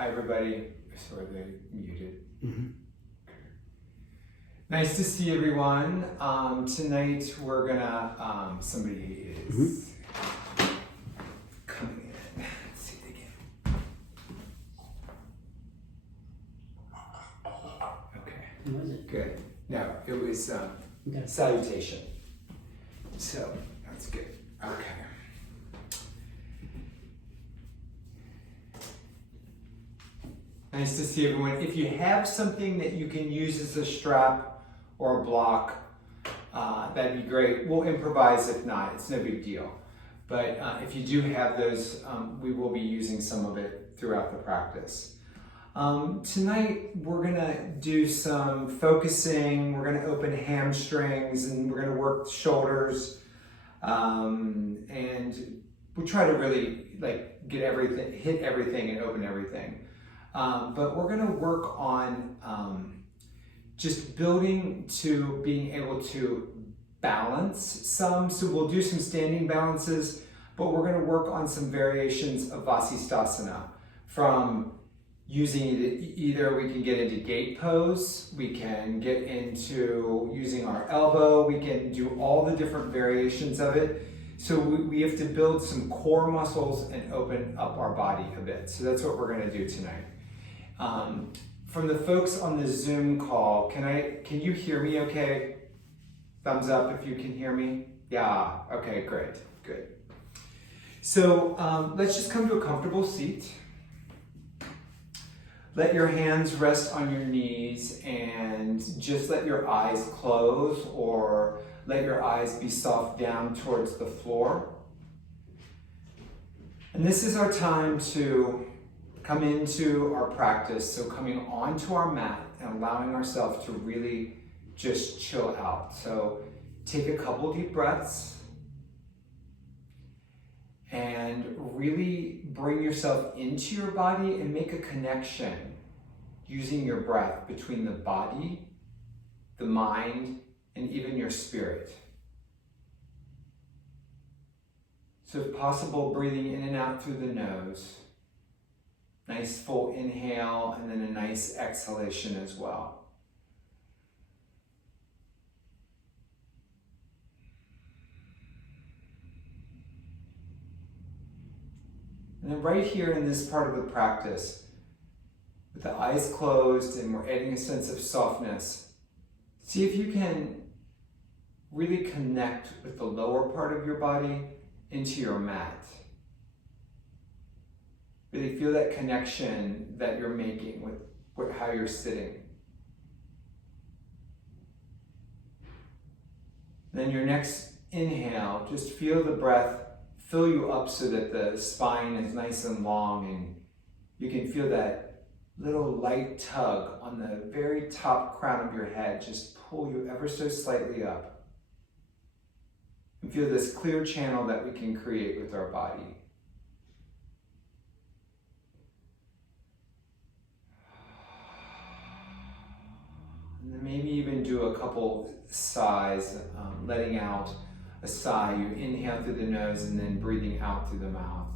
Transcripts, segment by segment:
Hi everybody. Sorry, they muted. Mm-hmm. Nice to see everyone. Tonight we're gonna, somebody is coming in. Let's see it again. Okay. Who was it? Good. No, it was Okay. salutation. So that's good. Okay. Nice to see everyone. If you have something that you can use as a strap or a block, that'd be great. We'll improvise if not, it's no big deal. But if you do have those, we will be using some of it throughout the practice. Tonight, we're gonna do some focusing. We're gonna open hamstrings and we're gonna work the shoulders. And we'll try to really hit everything and open everything. But we're gonna work on just building to being able to balance some. So we'll do some standing balances, but we're gonna work on some variations of Vasisthasana, from using it, either we can get into gate pose, we can get into using our elbow, we can do all the different variations of it. So we have to build some core muscles and open up our body a bit. So that's what we're gonna do tonight. From the folks on the Zoom call, can you hear me okay? Thumbs up if you can hear me. Yeah, okay, great, good. So let's just come to a comfortable seat. Let your hands rest on your knees and just let your eyes close, or let your eyes be soft down towards the floor. And this is our time to come into our practice, so coming onto our mat and allowing ourselves to really just chill out. So take a couple deep breaths and really bring yourself into your body and make a connection using your breath between the body, the mind, and even your spirit. So if possible, breathing in and out through the nose. Nice full inhale and then a nice exhalation as well. And then right here in this part of the practice, with the eyes closed and we're adding a sense of softness, see if you can really connect with the lower part of your body into your mat. Really feel that connection that you're making with how you're sitting. Then your next inhale, just feel the breath fill you up so that the spine is nice and long, and you can feel that little light tug on the very top crown of your head just pull you ever so slightly up. And feel this clear channel that we can create with our body. And then maybe even do a couple sighs, letting out a sigh. You inhale through the nose and then breathing out through the mouth.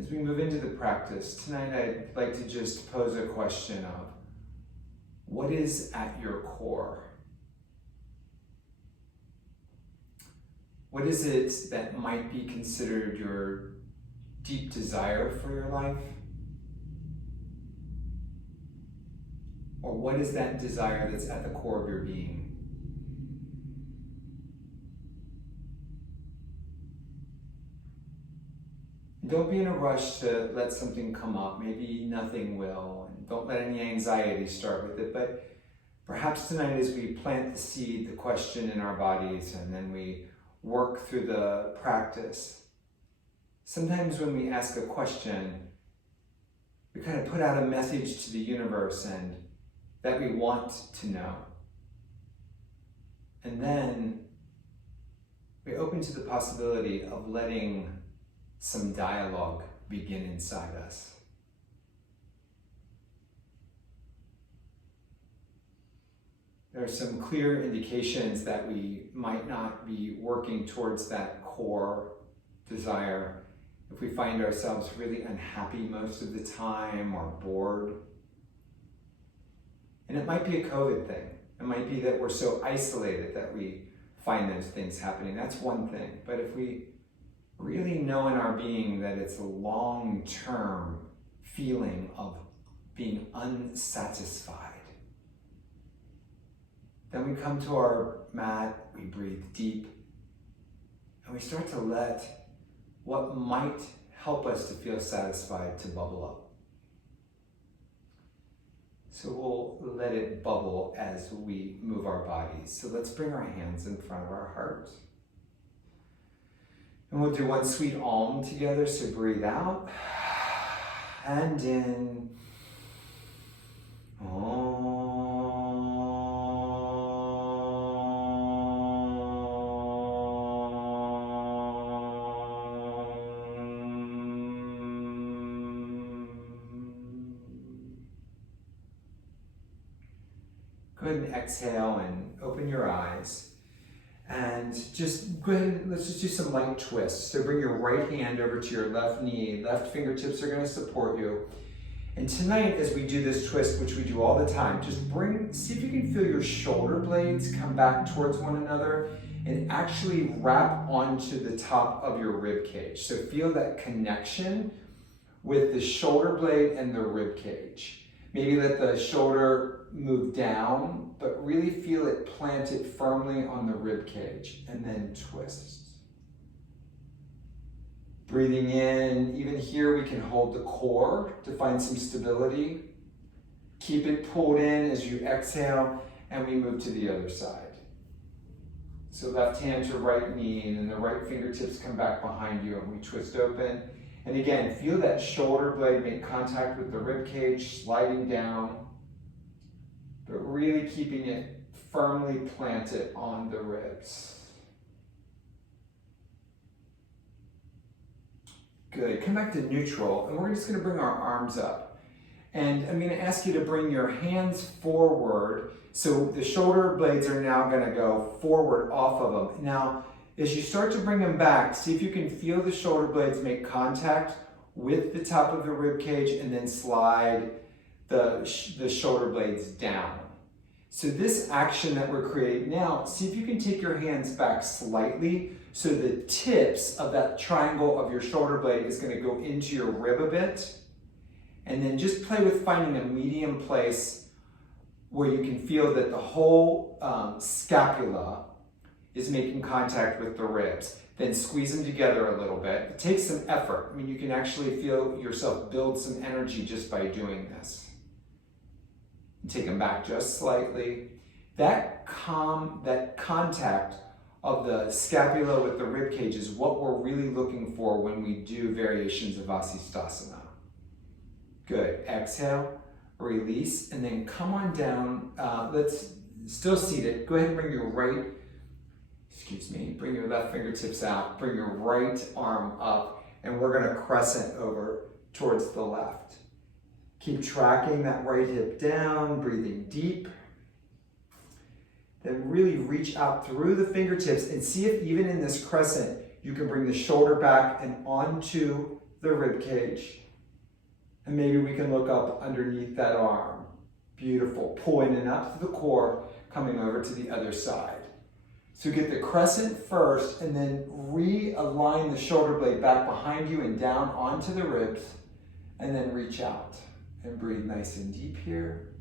As we move into the practice, tonight I'd like to just pose a question of, what is at your core? What is it that might be considered your deep desire for your life? Or what is that desire that's at the core of your being? Don't be in a rush to let something come up. Maybe nothing will. And don't let any anxiety start with it. But perhaps tonight, as we plant the seed, the question in our bodies, and then we work through the practice, sometimes when we ask a question, we kind of put out a message to the universe and that we want to know. And then we open to the possibility of letting some dialogue begin inside us. There are some clear indications that we might not be working towards that core desire if we find ourselves really unhappy most of the time or bored. And it might be a COVID thing. It might be that we're so isolated that we find those things happening. That's one thing. But if we really know in our being that it's a long-term feeling of being unsatisfied, then we come to our mat, we breathe deep, and we start to let what might help us to feel satisfied to bubble up. So we'll let it bubble as we move our bodies. So let's bring our hands in front of our heart. And we'll do one sweet Om together. So breathe out and in. Om. Go ahead and exhale and open your eyes. And just go ahead, let's just do some light twists. So bring your right hand over to your left knee. Left fingertips are going to support you. And tonight, as we do this twist, which we do all the time, just see if you can feel your shoulder blades come back towards one another and actually wrap onto the top of your rib cage. So feel that connection with the shoulder blade and the rib cage. Maybe let the shoulder move down, but really feel it planted firmly on the rib cage, and then twist. Breathing in, even here we can hold the core to find some stability. Keep it pulled in as you exhale, and we move to the other side. So left hand to right knee, and then the right fingertips come back behind you, and we twist open. And again, feel that shoulder blade make contact with the rib cage, sliding down, but really keeping it firmly planted on the ribs. Good. Come back to neutral, and we're just going to bring our arms up. And I'm going to ask you to bring your hands forward. So the shoulder blades are now going to go forward off of them. Now, as you start to bring them back, see if you can feel the shoulder blades make contact with the top of the rib cage, and then slide the shoulder blades down. So this action that we're creating now, see if you can take your hands back slightly so the tips of that triangle of your shoulder blade is going to go into your rib a bit. And then just play with finding a medium place where you can feel that the whole scapula is making contact with the ribs. Then squeeze them together a little bit. It takes some effort. I mean, you can actually feel yourself build some energy just by doing this. Take them back just slightly. That contact of the scapula with the rib cage is what we're really looking for when we do variations of Vasisthasana. Good. Exhale, release, and then come on down. Let's still seated. Go ahead and bring your bring your left fingertips out. Bring your right arm up, and we're going to crescent over towards the left. Keep tracking that right hip down, breathing deep. Then really reach out through the fingertips and see if even in this crescent, you can bring the shoulder back and onto the rib cage. And maybe we can look up underneath that arm. Beautiful. Pulling it up to the core, coming over to the other side. So get the crescent first, and then realign the shoulder blade back behind you and down onto the ribs, and then reach out. And breathe nice and deep here.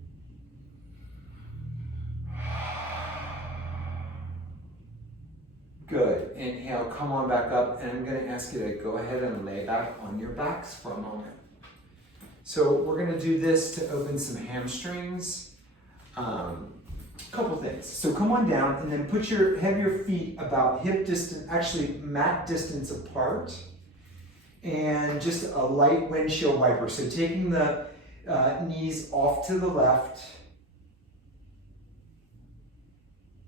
Good. Inhale, come on back up, and I'm going to ask you to go ahead and lay back on your backs for a moment. So we're going to do this to open some hamstrings. Couple things. So come on down, and then have your feet about hip distance, actually mat distance apart, and just a light windshield wiper. So taking the knees off to the left,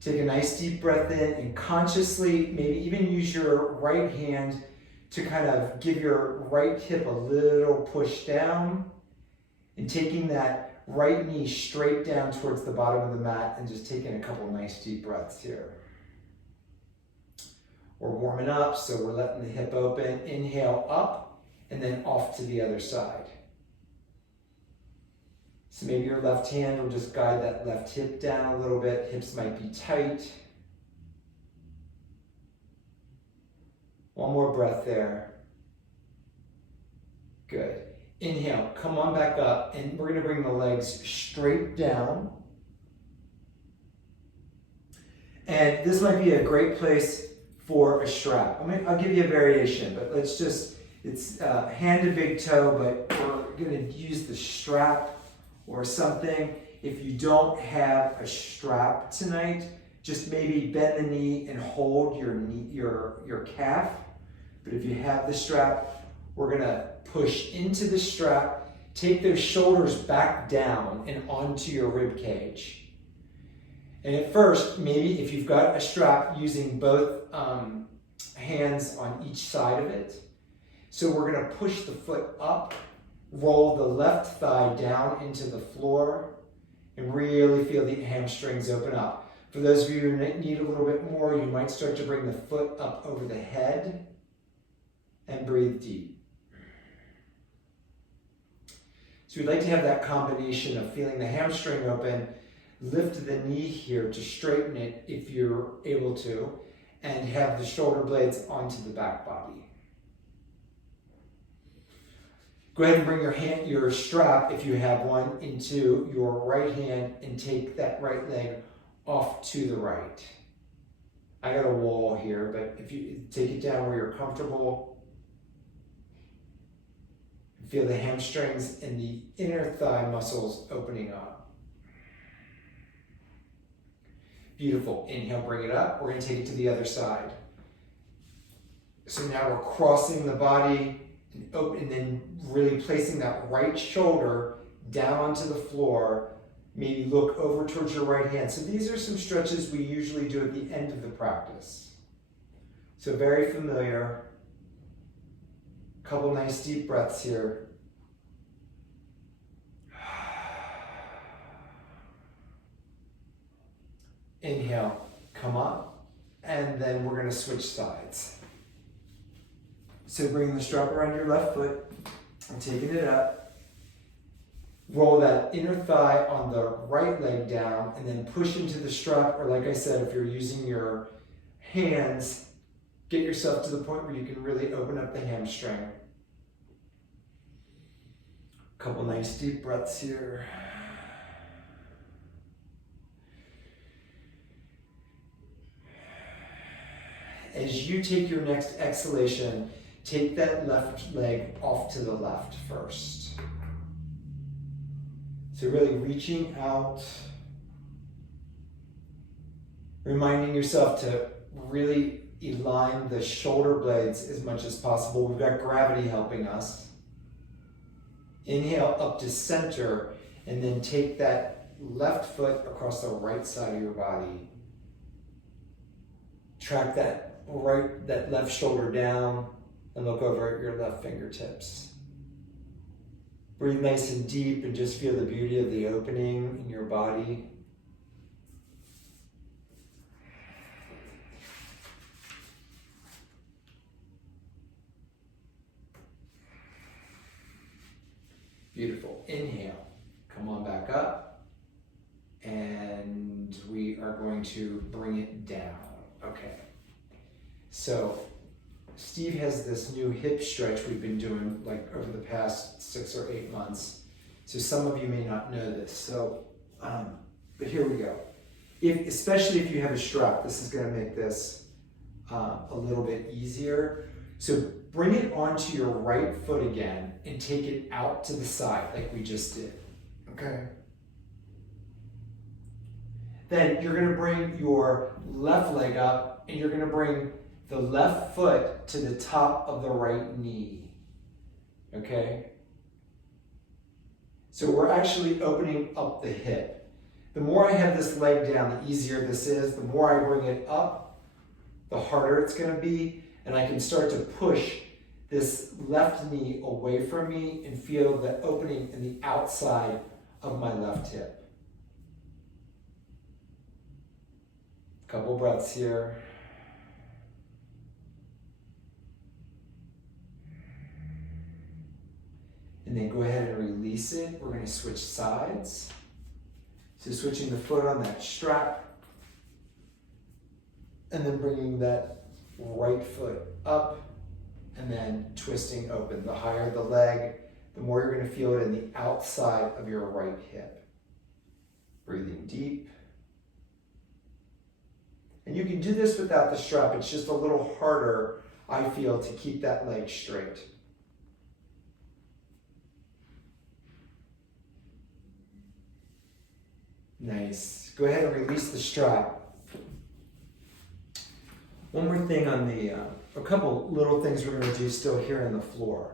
Take a nice deep breath in and consciously maybe even use your right hand to kind of give your right hip a little push down, and taking that right knee straight down towards the bottom of the mat and just taking a couple nice deep breaths here. We're warming up, so we're letting the hip open. Inhale up and then off to the other side. So maybe your left hand will just guide that left hip down a little bit. Hips might be tight. One more breath there. Good. Inhale, come on back up, and we're going to bring the legs straight down. And this might be a great place for a strap. I'll give you a variation, but let's just, it's hand to big toe, but we're going to use the strap or something. If you don't have a strap tonight, just maybe bend the knee and hold your knee, your calf. But if you have the strap, we're going to push into the strap, take those shoulders back down and onto your rib cage. And at first, maybe if you've got a strap, using both hands on each side of it. So we're going to push the foot up, roll the left thigh down into the floor, and really feel the hamstrings open up. For those of you who need a little bit more, you might start to bring the foot up over the head and breathe deep. So we'd like to have that combination of feeling the hamstring open, lift the knee here to straighten it if you're able to, and have the shoulder blades onto the back body. Go ahead and bring your strap, if you have one, into your right hand and take that right leg off to the right. I got a wall here, but if you take it down where you're comfortable, feel the hamstrings and the inner thigh muscles opening up. Beautiful. Inhale, bring it up. We're going to take it to the other side. So now we're crossing the body and open, and then really placing that right shoulder down onto the floor. Maybe look over towards your right hand. So these are some stretches we usually do at the end of the practice. So very familiar. Couple nice deep breaths here. Inhale, come up, and then we're going to switch sides. So bring the strap around your left foot and taking it up. Roll that inner thigh on the right leg down and then push into the strap, or like I said, if you're using your hands, get yourself to the point where you can really open up the hamstring. Couple nice deep breaths here. As you take your next exhalation, take that left leg off to the left first. So really reaching out, reminding yourself to really align the shoulder blades as much as possible. We've got gravity helping us. Inhale up to center, and then take that left foot across the right side of your body. Track that left shoulder down and look over at your left fingertips. Breathe nice and deep and just feel the beauty of the opening in your body. Beautiful. Inhale. Come on back up. And we are going to bring it down. Okay. So Steve has this new hip stretch we've been doing like over the past 6 or 8 months. So some of you may not know this. So, but here we go. Especially if you have a strap, this is going to make this a little bit easier. So bring it onto your right foot again and take it out to the side like we just did. Okay. Then you're going to bring your left leg up and you're going to bring the left foot to the top of the right knee. Okay? So we're actually opening up the hip. The more I have this leg down, the easier this is. The more I bring it up, the harder it's going to be. And I can start to push this left knee away from me and feel the opening in the outside of my left hip. Couple breaths here. And then go ahead and release it. We're going to switch sides. So switching the foot on that strap. And then bringing that right foot up. And then twisting open. The higher the leg, the more you're going to feel it in the outside of your right hip. Breathing deep. And you can do this without the strap. It's just a little harder, I feel, to keep that leg straight. Nice. Go ahead and release the strap. One more thing on the, a couple little things we're going to do still here on the floor.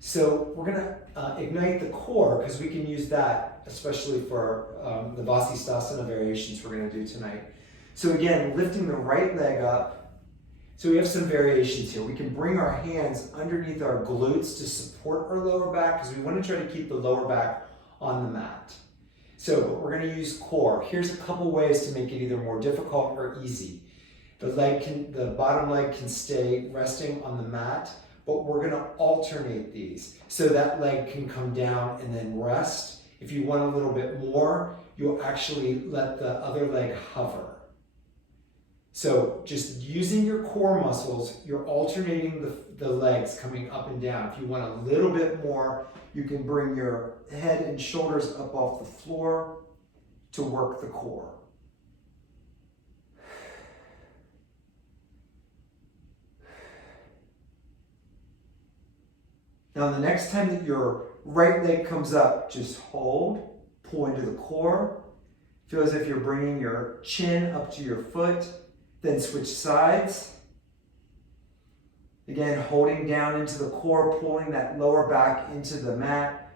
So we're going to ignite the core because we can use that, especially for the Vasisthasana variations we're going to do tonight. So again, lifting the right leg up. So we have some variations here. We can bring our hands underneath our glutes to support our lower back because we want to try to keep the lower back on the mat. So we're going to use core. Here's a couple ways to make it either more difficult or easy. The bottom leg can stay resting on the mat, but we're going to alternate these. So that leg can come down and then rest. If you want a little bit more, you'll actually let the other leg hover. So just using your core muscles, you're alternating the legs coming up and down. If you want a little bit more, you can bring your head and shoulders up off the floor to work the core. Now the next time that your right leg comes up, just hold, pull into the core. Feel as if you're bringing your chin up to your foot. Then switch sides. Again, holding down into the core, pulling that lower back into the mat,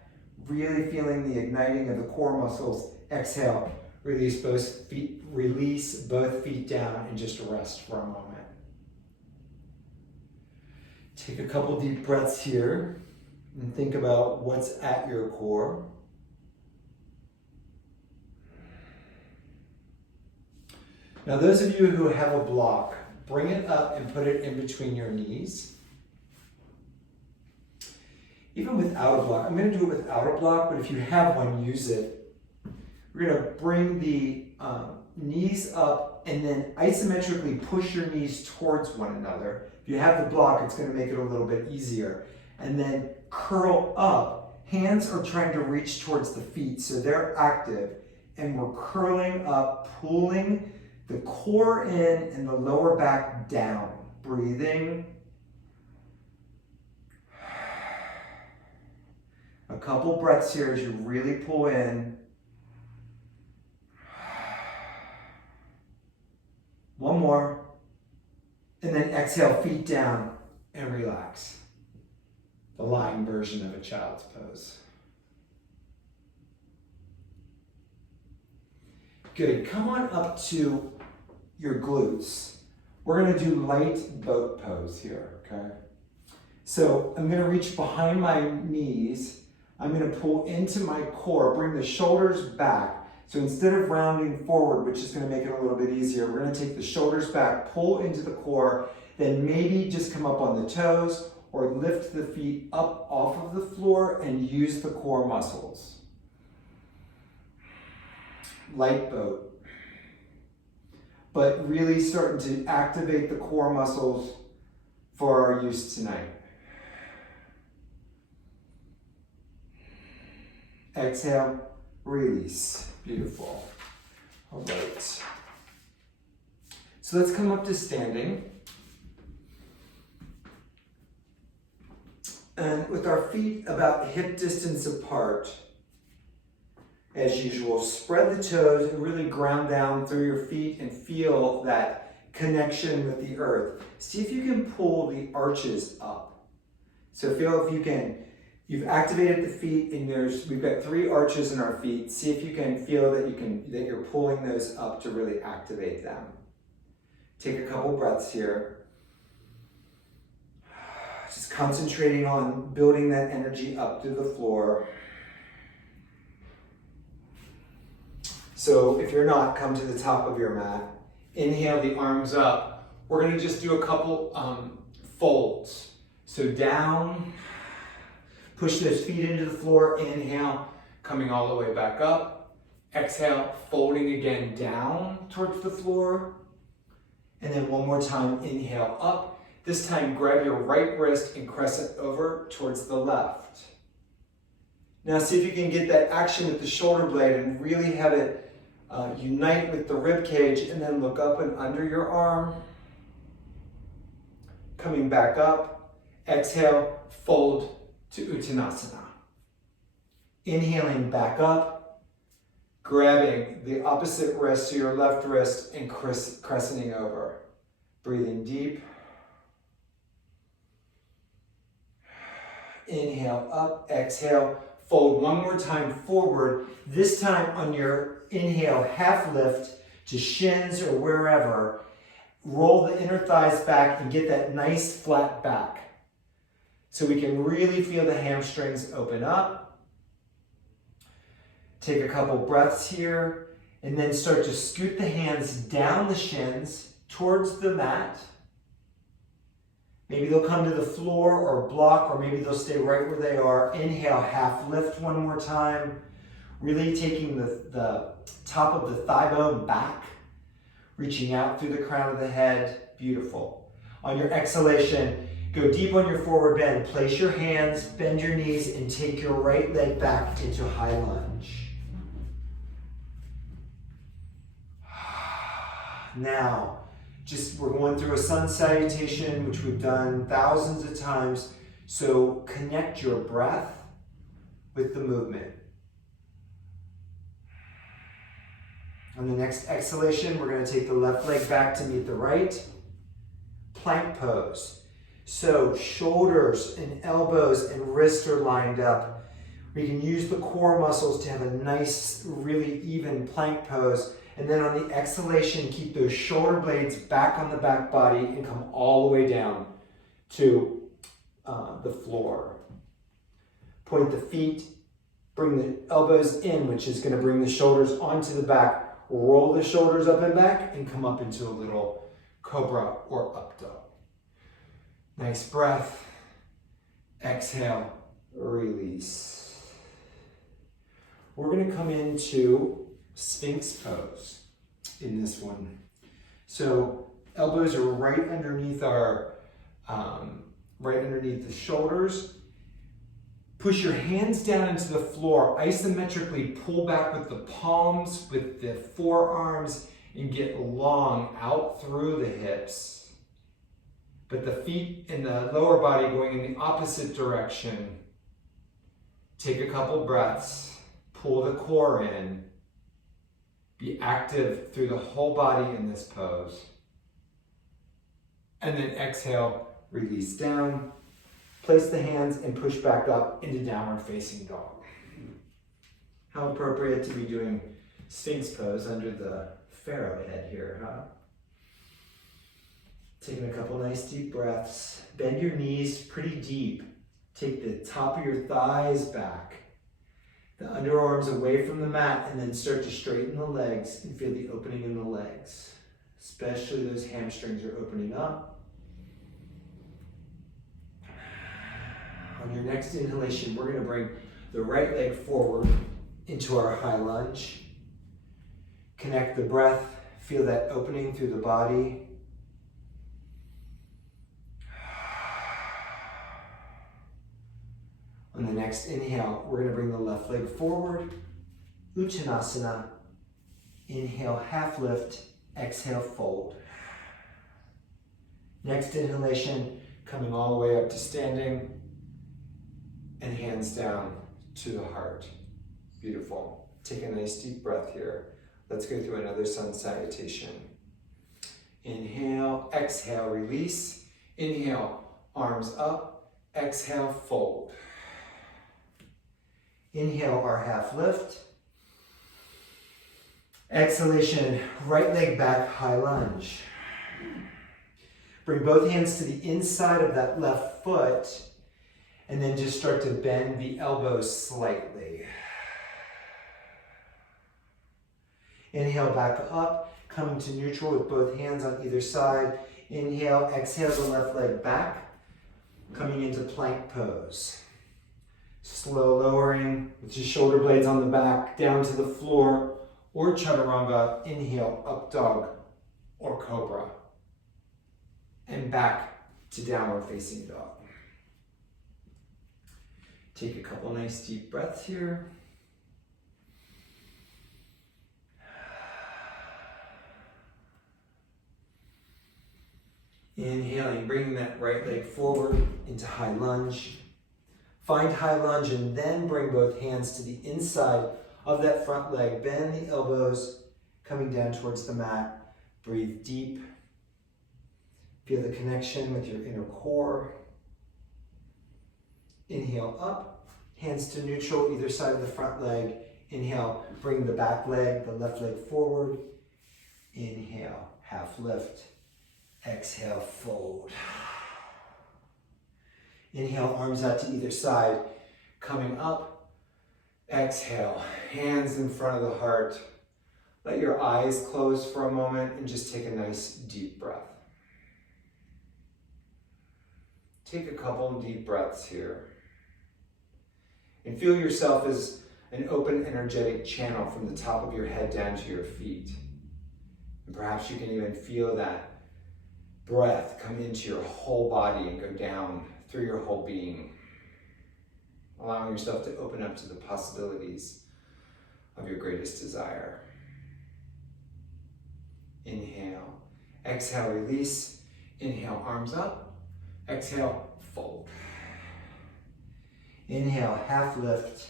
really feeling the igniting of the core muscles. Exhale, release both feet down and just rest for a moment. Take a couple deep breaths here and think about what's at your core. Now those of you who have a block, bring it up and put it in between your knees. Even without a block, I'm going to do it without a block, but if you have one, use it. We're going to bring the knees up and then isometrically push your knees towards one another. If you have the block, it's going to make it a little bit easier. And then curl up. Hands are trying to reach towards the feet, so they're active. And we're curling up, pulling the core in and the lower back down. Breathing. A couple breaths here as you really pull in. One more. And then exhale, feet down and relax. The lying version of a child's pose. Good. Come on up to your glutes. We're going to do light boat pose here, okay? So I'm going to reach behind my knees. I'm going to pull into my core, bring the shoulders back. So instead of rounding forward, which is going to make it a little bit easier, we're going to take the shoulders back, pull into the core, then maybe just come up on the toes or lift the feet up off of the floor and use the core muscles. Light boat. But really starting to activate the core muscles for our use tonight. Exhale, release. Beautiful. All right. So let's come up to standing. And with our feet about hip distance apart, as usual, spread the toes and really ground down through your feet and feel that connection with the earth. See if you can pull the arches up. So feel if you can You've activated the feet, and we've got 3 arches in our feet. See if you can feel that you're pulling those up to really activate them. Take a couple breaths here. Just concentrating on building that energy up through the floor. So if you're not, come to the top of your mat. Inhale the arms up. We're going to just do a couple folds. So down, push those feet into the floor. Inhale, coming all the way back up. Exhale, folding again down towards the floor. And then one more time, inhale up. This time, grab your right wrist and crescent over towards the left. Now see if you can get that action with the shoulder blade and really have it unite with the rib cage, and then look up and under your arm. Coming back up. Exhale, fold to Uttanasana. Inhaling back up, grabbing the opposite wrist, so your left wrist, and crescenting over. Breathing deep. Inhale up, exhale, fold one more time forward. This time on your inhale, half lift to shins or wherever. Roll the inner thighs back and get that nice flat back. So we can really feel the hamstrings open up. Take a couple breaths here, and then start to scoot the hands down the shins towards the mat. Maybe they'll come to the floor or block, or maybe they'll stay right where they are. Inhale, half lift one more time. Really taking the top of the thigh bone back, reaching out through the crown of the head. Beautiful. On your exhalation, go deep on your forward bend. Place your hands, bend your knees, and take your right leg back into high lunge. Now, we're going through a sun salutation, which we've done thousands of times. So connect your breath with the movement. On the next exhalation, we're going to take the left leg back to meet the right. Plank pose. So shoulders and elbows and wrists are lined up. We can use the core muscles to have a nice, really even plank pose. And then on the exhalation, keep those shoulder blades back on the back body and come all the way down to the floor. Point the feet, bring the elbows in, which is going to bring the shoulders onto the back. Roll the shoulders up and back and come up into a little cobra or up dog. Nice breath. Exhale, release. We're going to come into Sphinx pose in this one. So elbows are right underneath the shoulders. Push your hands down into the floor. Isometrically pull back with the palms, with the forearms, and get long out through the hips. But the feet and the lower body going in the opposite direction. Take a couple breaths. Pull the core in. Be active through the whole body in this pose. And then exhale, release down. Place the hands and push back up into downward facing dog. How appropriate to be doing Sphinx pose under the pharaoh head here, huh? Taking a couple nice deep breaths. Bend your knees pretty deep. Take the top of your thighs back. The underarms away from the mat, and then start to straighten the legs and feel the opening in the legs. Especially those hamstrings are opening up. On your next inhalation, we're going to bring the right leg forward into our high lunge. Connect the breath. Feel that opening through the body. On the next inhale, we're going to bring the left leg forward. Uttanasana. Inhale, half lift. Exhale, fold. Next inhalation, coming all the way up to standing. And hands down to the heart. Beautiful. Take a nice deep breath here. Let's go through another sun salutation. Inhale, exhale, release. Inhale, arms up. Exhale, fold. Inhale, our half lift. Exhalation, right leg back, high lunge. Bring both hands to the inside of that left foot, and then just start to bend the elbows slightly. Inhale, back up, coming to neutral with both hands on either side. Inhale, exhale the left leg back, coming into plank pose. Slow lowering with your shoulder blades on the back, down to the floor, or chaturanga. Inhale, up dog or cobra. And back to downward facing dog. Take a couple nice deep breaths here. Inhaling, bringing that right leg forward into high lunge. Find high lunge and then bring both hands to the inside of that front leg. Bend the elbows, coming down towards the mat. Breathe deep. Feel the connection with your inner core. Inhale up, hands to neutral, either side of the front leg. Inhale, bring the back leg, the left leg forward. Inhale, half lift. Exhale, fold. Inhale, arms out to either side, coming up. Exhale, hands in front of the heart. Let your eyes close for a moment and just take a nice deep breath. Take a couple deep breaths here. And feel yourself as an open, energetic channel from the top of your head down to your feet. And perhaps you can even feel that breath come into your whole body and go down through your whole being. Allowing yourself to open up to the possibilities of your greatest desire. Inhale. Exhale, release. Inhale, arms up. Exhale, fold. Inhale, half lift.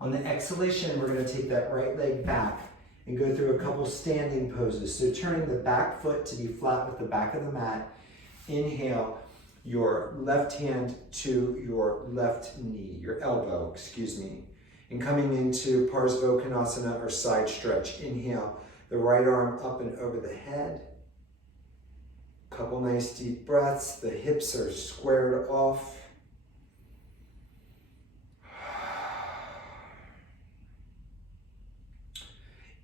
On the exhalation, we're going to take that right leg back and go through a couple standing poses. So turning the back foot to be flat with the back of the mat. Inhale, your left hand to your left knee, your elbow, and coming into Parsvakonasana or side stretch. Inhale, the right arm up and over the head. Couple nice deep breaths. The hips are squared off.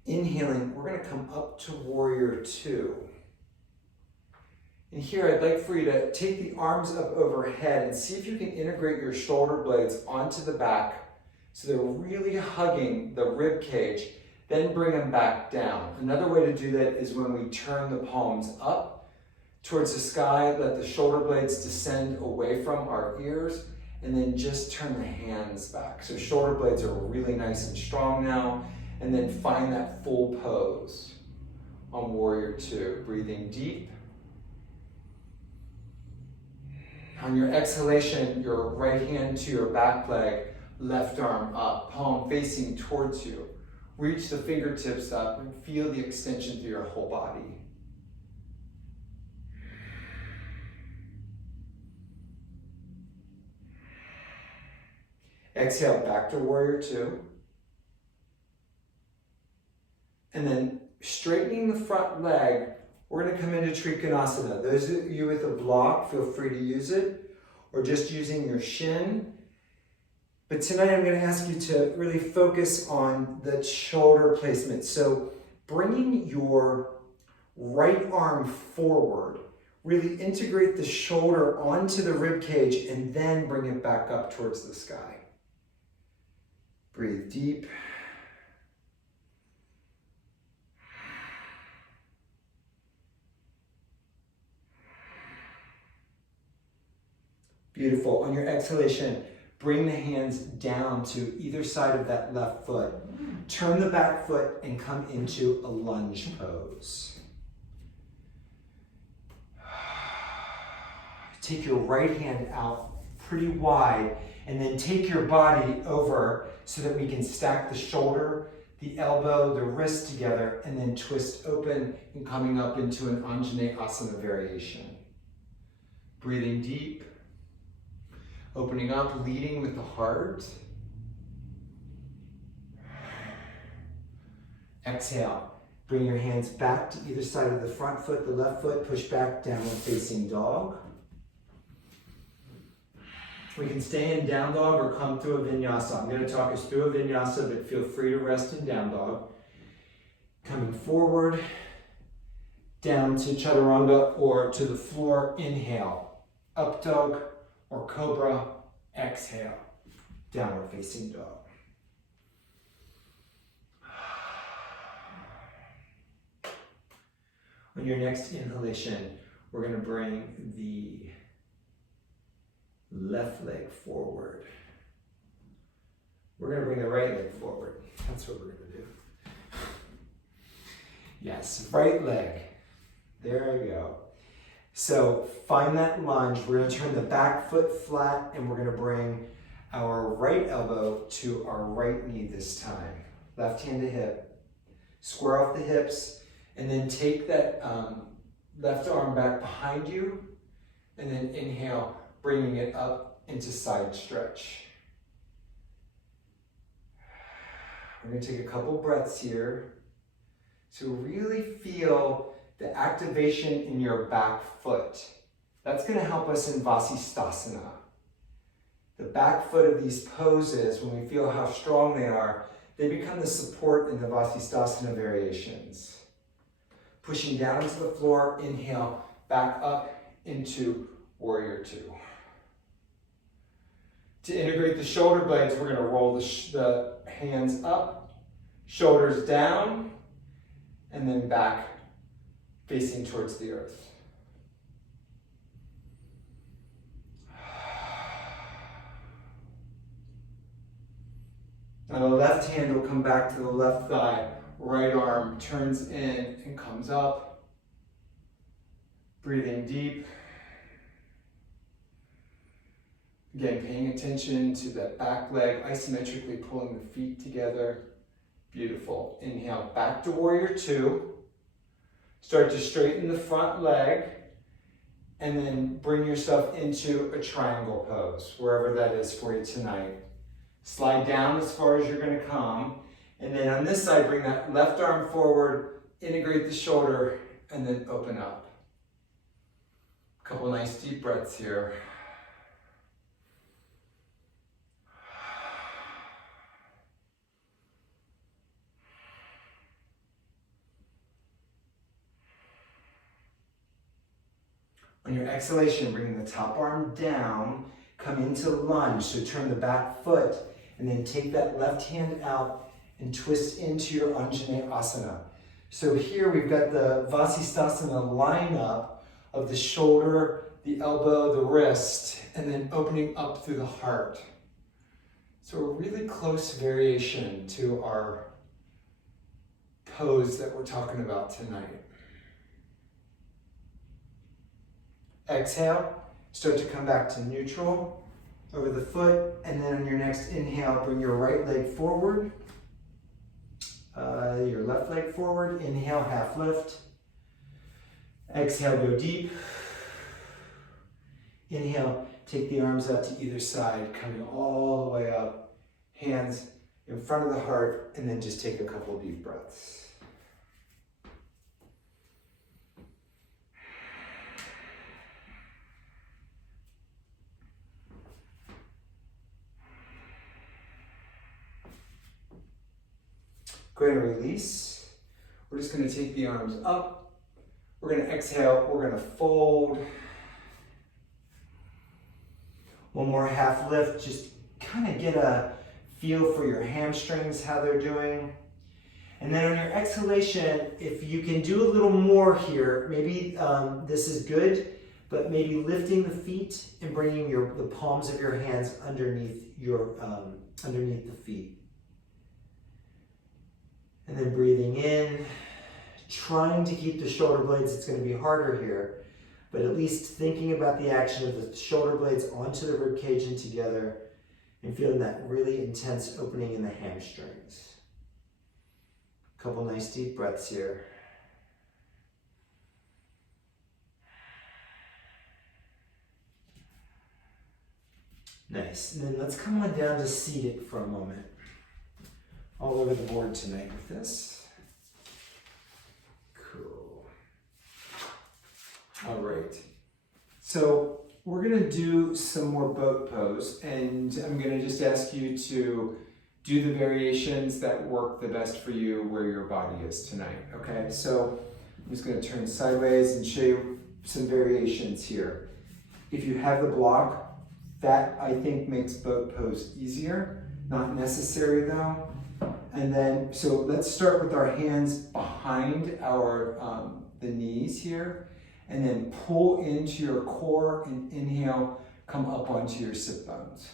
Inhaling, we're going to come up to warrior two. And here I'd like for you to take the arms up overhead and see if you can integrate your shoulder blades onto the back so they're really hugging the rib cage, then bring them back down. Another way to do that is when we turn the palms up towards the sky, let the shoulder blades descend away from our ears, and then just turn the hands back. So shoulder blades are really nice and strong now, and then find that full pose on warrior two. Breathing deep. On your exhalation, your right hand to your back leg, left arm up, palm facing towards you. Reach the fingertips up and feel the extension through your whole body. Exhale, back to warrior two. And then straightening the front leg, we're going to come into Trikonasana. Those of you with a block, feel free to use it, or just using your shin. But tonight I'm going to ask you to really focus on the shoulder placement. So bringing your right arm forward, really integrate the shoulder onto the rib cage and then bring it back up towards the sky. Breathe deep. Beautiful. On your exhalation, bring the hands down to either side of that left foot. Turn the back foot and come into a lunge pose. Take your right hand out pretty wide and then take your body over so that we can stack the shoulder, the elbow, the wrist together, and then twist open and coming up into an Anjaneyasana variation. Breathing deep. Opening up, leading with the heart. Exhale. Bring your hands back to either side of the front foot, the left foot, push back, downward facing dog. We can stay in down dog or come to a vinyasa. I'm going to talk us through a vinyasa, but feel free to rest in down dog. Coming forward, down to chaturanga or to the floor, inhale. Up dog or cobra, exhale. Downward facing dog. On your next inhalation, we're going to bring the left leg forward. We're going to bring the right leg forward. That's what we're going to do. Yes, right leg. There I go. So find that lunge. We're going to turn the back foot flat and we're going to bring our right elbow to our right knee this time. Left hand to hip. Square off the hips. And then take that left arm back behind you, and then inhale, bringing it up into side stretch. We're going to take a couple breaths here to really feel the activation in your back foot. That's going to help us in Vasisthasana. The back foot of these poses, when we feel how strong they are, they become the support in the Vasisthasana variations. Pushing down into the floor, inhale, back up into warrior two. To integrate the shoulder blades, we're going to roll the hands up, shoulders down, and then back facing towards the earth. Now the left hand will come back to the left thigh. Right arm turns in and comes up. Breathing deep. Again, paying attention to that back leg, isometrically pulling the feet together. Beautiful. Inhale, back to warrior two. Start to straighten the front leg. And then bring yourself into a triangle pose, wherever that is for you tonight. Slide down as far as you're going to come. And then on this side, bring that left arm forward, integrate the shoulder, and then open up. A couple nice deep breaths here. On your exhalation, bring the top arm down, come into lunge, so turn the back foot, and then take that left hand out and twist into your Anjaneyasana. So here we've got the Vasisthasana lineup of the shoulder, the elbow, the wrist, and then opening up through the heart. So a really close variation to our pose that we're talking about tonight. Exhale, start to come back to neutral over the foot, and then on your next inhale, bring your right leg forward. Your left leg forward, inhale, half lift. Exhale, go deep. Inhale, take the arms out to either side, coming all the way up. Hands in front of the heart, and then just take a couple deep breaths. Go ahead and release. We're just going to take the arms up. We're going to exhale. We're going to fold. One more half lift. Just kind of get a feel for your hamstrings, how they're doing. And then on your exhalation, if you can do a little more here, maybe this is good, but maybe lifting the feet and bringing the palms of your hands underneath the feet. And then breathing in, trying to keep the shoulder blades. It's going to be harder here, but at least thinking about the action of the shoulder blades onto the rib cage and together, and feeling that really intense opening in the hamstrings. A couple nice deep breaths here. Nice. And then let's come on down to seated for a moment. All over the board tonight with this. So we're gonna do some more boat pose, and I'm gonna just ask you to do the variations that work the best for you where your body is tonight, okay? So I'm just gonna turn sideways and show you some variations here. If you have the block, that I think makes boat pose easier, not necessary though. And then, so let's start with our hands behind our the knees here, and then pull into your core and inhale, come up onto your sit bones.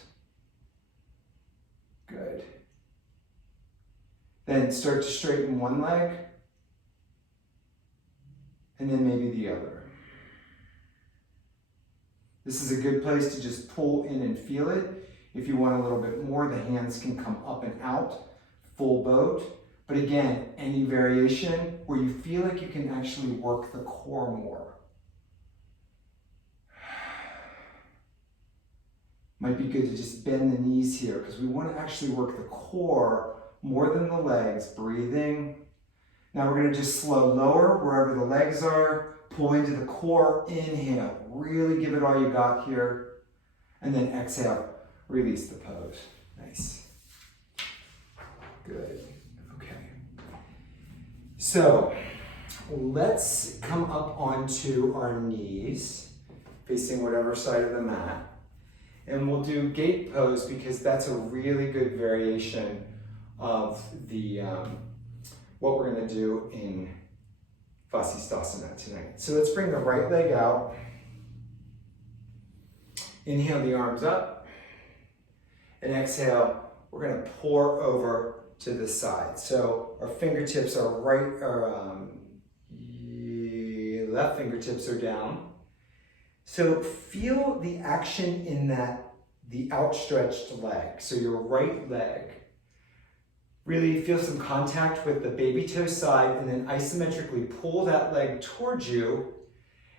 Good. Then start to straighten one leg, and then maybe the other. This is a good place to just pull in and feel it. If you want a little bit more, the hands can come up and out, full boat. But again, any variation where you feel like you can actually work the core more. Might be good to just bend the knees here because we want to actually work the core more than the legs. Breathing. Now we're going to just slow lower wherever the legs are. Pull into the core. Inhale. Really give it all you got here. And then exhale. Release the pose. Nice. Good. Okay. So let's come up onto our knees, facing whatever side of the mat. And we'll do gate pose because that's a really good variation of the what we're going to do in Vasisthasana tonight. So let's bring the right leg out. Inhale the arms up. And exhale, we're going to pour over to the side. So our fingertips are left fingertips are down. So feel the action in the outstretched leg. So your right leg. Really feel some contact with the baby toe side and then isometrically pull that leg towards you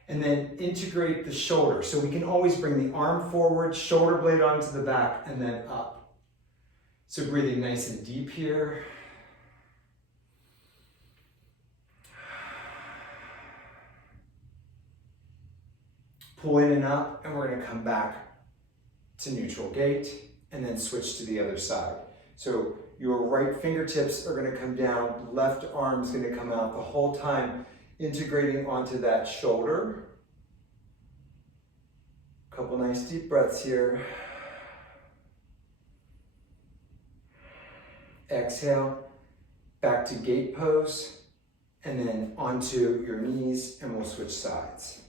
and then integrate the shoulder. So we can always bring the arm forward, shoulder blade onto the back, and then up. So breathing nice and deep here. Pull in and up, and we're going to come back to neutral gait and then switch to the other side. So your right fingertips are going to come down, left arm's going to come out the whole time, integrating onto that shoulder. Couple nice deep breaths here. Exhale, back to gate pose, and then onto your knees, and we'll switch sides.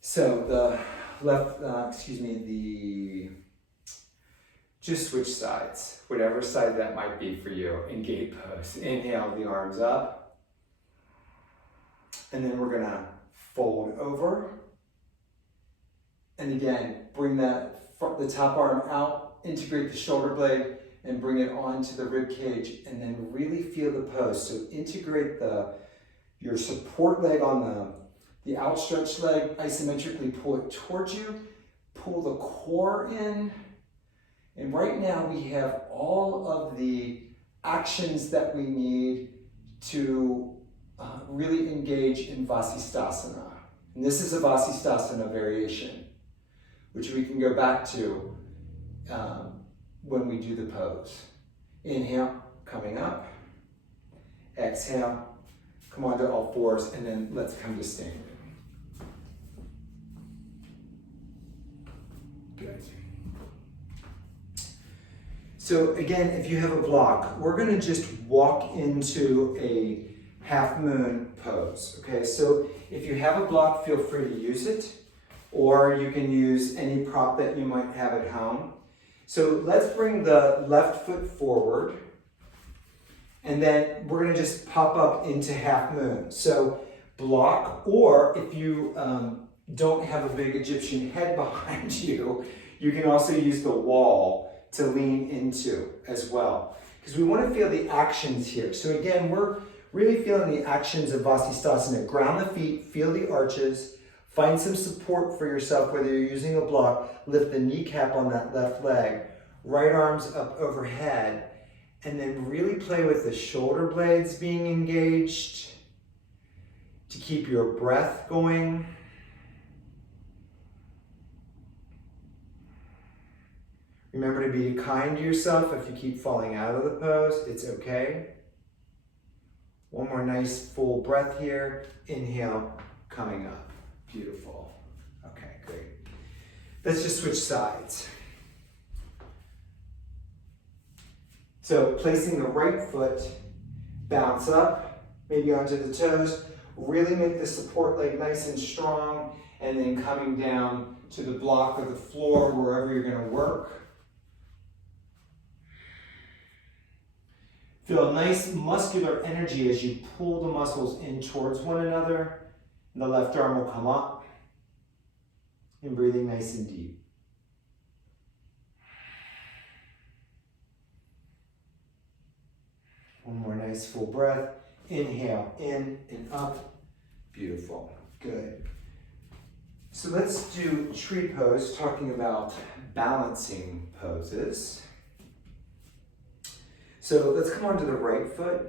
So the left, just switch sides, whatever side that might be for you in gate pose. Inhale the arms up, and then we're gonna fold over. And again, bring the top arm out, integrate the shoulder blade, and bring it onto the rib cage, and then really feel the pose. So integrate your support leg on the outstretched leg, isometrically pull it towards you, pull the core in, and right now we have all of the actions that we need to really engage in Vasisthasana. And this is a Vasisthasana variation, which we can go back to when we do the pose. Inhale, coming up. Exhale, come onto all fours, and then let's come to standing. Good. So again, if you have a block, we're going to just walk into a half moon pose. Okay, so if you have a block, feel free to use it, or you can use any prop that you might have at home. So let's bring the left foot forward, and then we're going to just pop up into half moon. So block, or if you don't have a big Egyptian head behind you, you can also use the wall to lean into as well. Because we want to feel the actions here. So again, we're really feeling the actions of Vasisthasana. Ground the feet, feel the arches, find some support for yourself, whether you're using a block, lift the kneecap on that left leg, right arms up overhead, and then really play with the shoulder blades being engaged to keep your breath going. Remember to be kind to yourself. If you keep falling out of the pose, it's okay. One more nice full breath here. Inhale, coming up. Beautiful. Okay, great. Let's just switch sides. So placing the right foot, bounce up, maybe onto the toes. Really make the support leg nice and strong, and then coming down to the block or the floor, wherever you're going to work. Feel nice muscular energy as you pull the muscles in towards one another. And the left arm will come up. And breathing nice and deep. One more nice full breath. Inhale, in and up. Beautiful. Good. So let's do tree pose, talking about balancing poses. So let's come onto the right foot.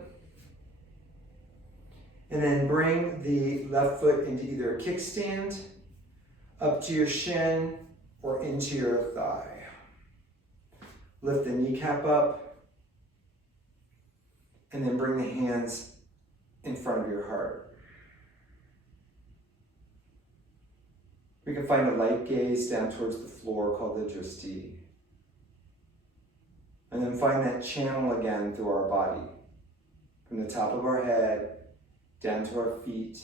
And then bring the left foot into either a kickstand, up to your shin, or into your thigh. Lift the kneecap up. And then bring the hands in front of your heart. We can find a light gaze down towards the floor called the drishti. And then find that channel again through our body. From the top of our head, down to our feet.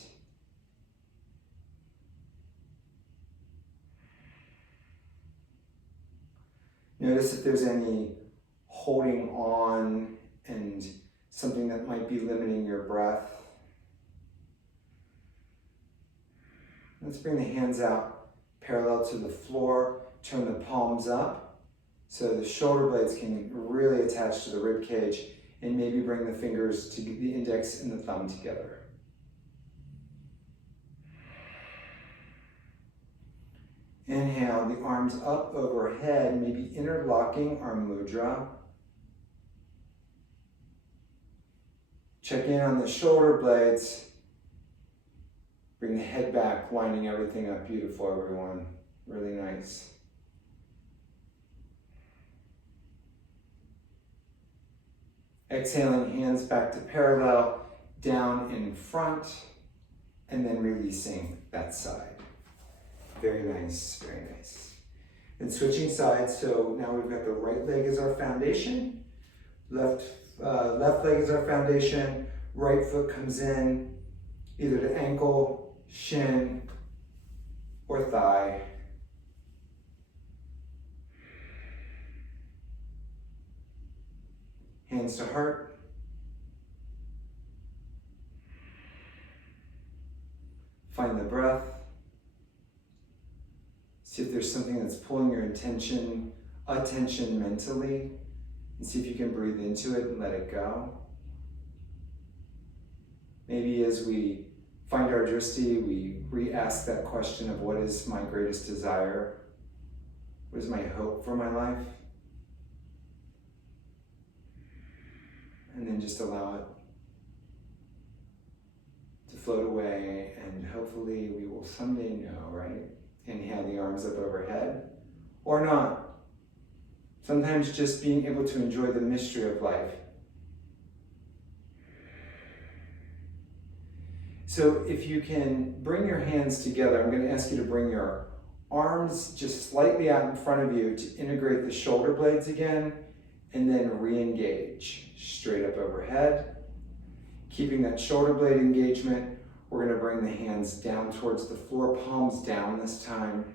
Notice if there's any holding on and something that might be limiting your breath. Let's bring the hands out parallel to the floor. Turn the palms up so the shoulder blades can really attach to the rib cage, and maybe bring the fingers to the index and the thumb together. Inhale, the arms up overhead, maybe interlocking our mudra. Check in on the shoulder blades. Bring the head back, winding everything up. Beautiful, everyone. Really nice. Exhaling, hands back to parallel, down in front, and then releasing that side. Very nice, very nice. And switching sides, so now we've got the right leg as our foundation, left leg is our foundation, right foot comes in, either to ankle, shin, or thigh. Hands to heart. Find the breath. See if there's something that's pulling your attention mentally, and see if you can breathe into it and let it go. Maybe as we find our drishti, we re-ask that question of what is my greatest desire? What is my hope for my life? And then just allow it to float away, and hopefully we will someday know, right? Inhale, the arms up overhead, or not. Sometimes just being able to enjoy the mystery of life. So if you can bring your hands together, I'm going to ask you to bring your arms just slightly out in front of you to integrate the shoulder blades again, and then re-engage straight up overhead. Keeping that shoulder blade engagement, we're going to bring the hands down towards the floor, palms down this time.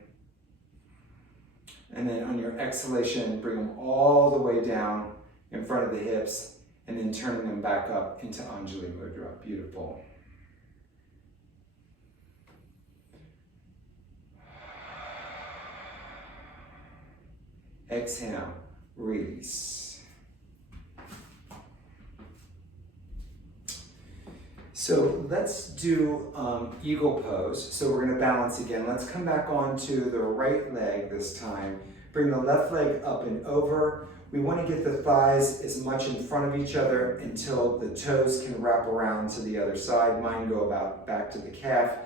And then on your exhalation, bring them all the way down in front of the hips, and then turning them back up into Anjali Mudra. Beautiful. Exhale, release. So let's do eagle pose. So we're going to balance again. Let's come back onto the right leg this time. Bring the left leg up and over. We want to get the thighs as much in front of each other until the toes can wrap around to the other side. Mine go about back to the calf.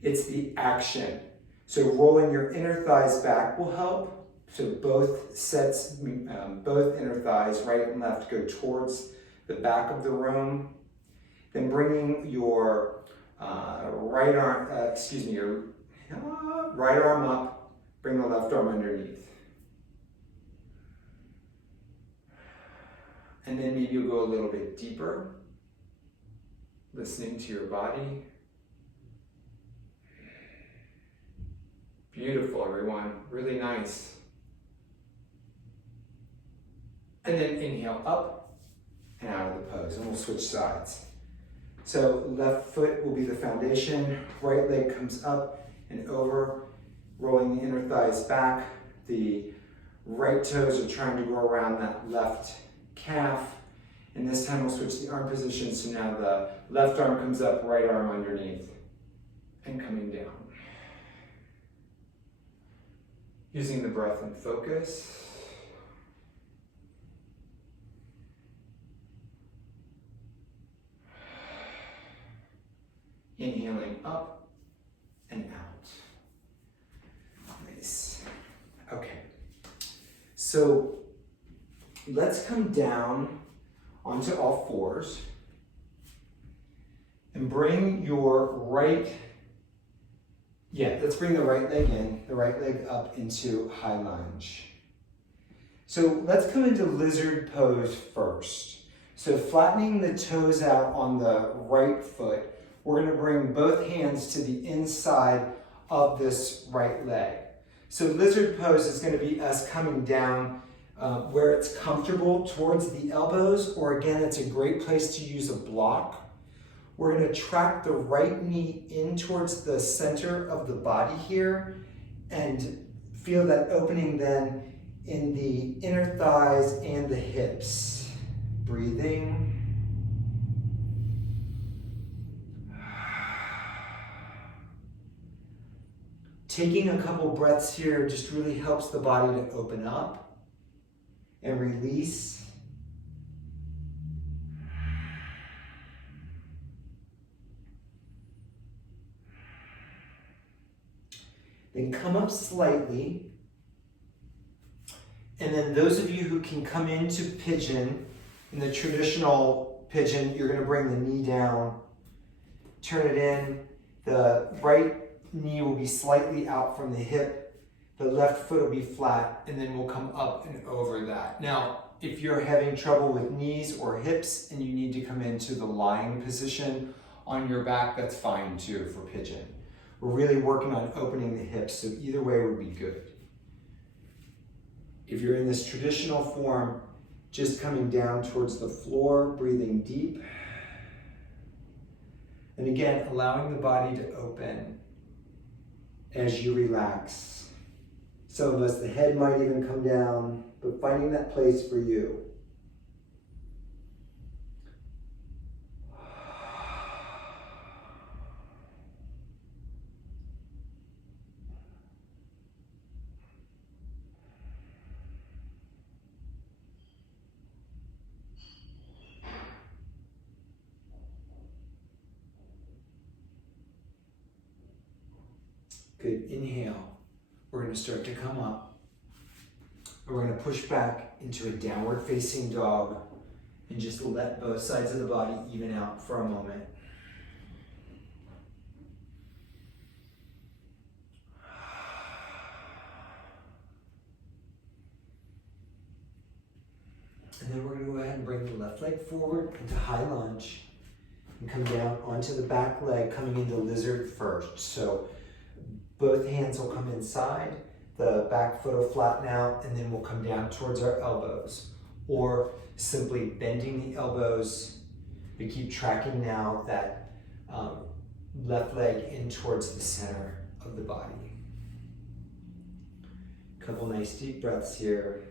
It's the action. So rolling your inner thighs back will help. So both sets, both inner thighs, right and left, go towards the back of the room. Then bringing your right arm up, bring the left arm underneath. And then maybe you'll go a little bit deeper, listening to your body. Beautiful, everyone. Really nice. And then inhale up and out of the pose, and we'll switch sides. So left foot will be the foundation, right leg comes up and over, rolling the inner thighs back. The right toes are trying to go around that left calf. And this time we'll switch the arm position, so now the left arm comes up, right arm underneath, and coming down. Using the breath and focus. Inhaling up and out. Nice. Okay. So let's come down onto all fours and bring your let's bring the right leg in, the right leg up into high lunge. So let's come into lizard pose first. So flattening the toes out on the right foot, we're going to bring both hands to the inside of this right leg. So lizard pose is going to be us coming down where it's comfortable towards the elbows, or again, it's a great place to use a block. We're going to track the right knee in towards the center of the body here and feel that opening then in the inner thighs and the hips. Breathing. Taking a couple breaths here just really helps the body to open up and release. Then come up slightly. And then those of you who can come into pigeon, in the traditional pigeon, you're going to bring the knee down, turn it in. The right knee will be slightly out from the hip. The left foot will be flat, and then we'll come up and over that. Now, if you're having trouble with knees or hips and you need to come into the lying position on your back, that's fine too for pigeon. We're really working on opening the hips, so either way would be good. If you're in this traditional form, just coming down towards the floor, breathing deep. And again, allowing the body to open as you relax. Some of us, the head might even come down, but finding that place for you. Good, inhale. We're going to start to come up. And we're going to push back into a downward facing dog and just let both sides of the body even out for a moment. And then we're going to go ahead and bring the left leg forward into high lunge and come down onto the back leg, coming into lizard first. So both hands will come inside, the back foot will flatten out, and then we'll come down towards our elbows. Or simply bending the elbows. We keep tracking now that left leg in towards the center of the body. Couple nice deep breaths here.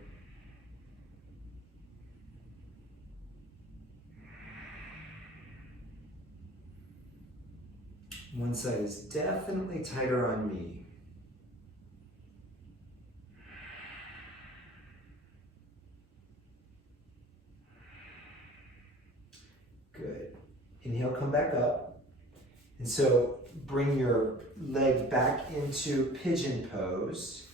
One side is definitely tighter on me. Good. Inhale, come back up. And so bring your leg back into pigeon pose.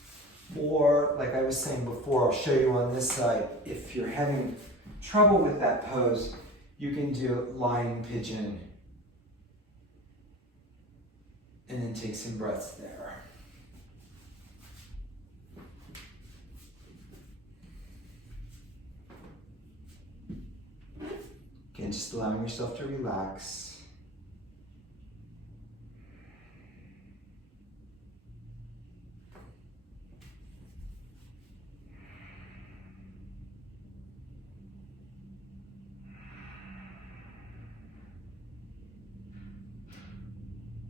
Or, like I was saying before, I'll show you on this side, if you're having trouble with that pose, you can do lying pigeon and then take some breaths there. Again, just allowing yourself to relax.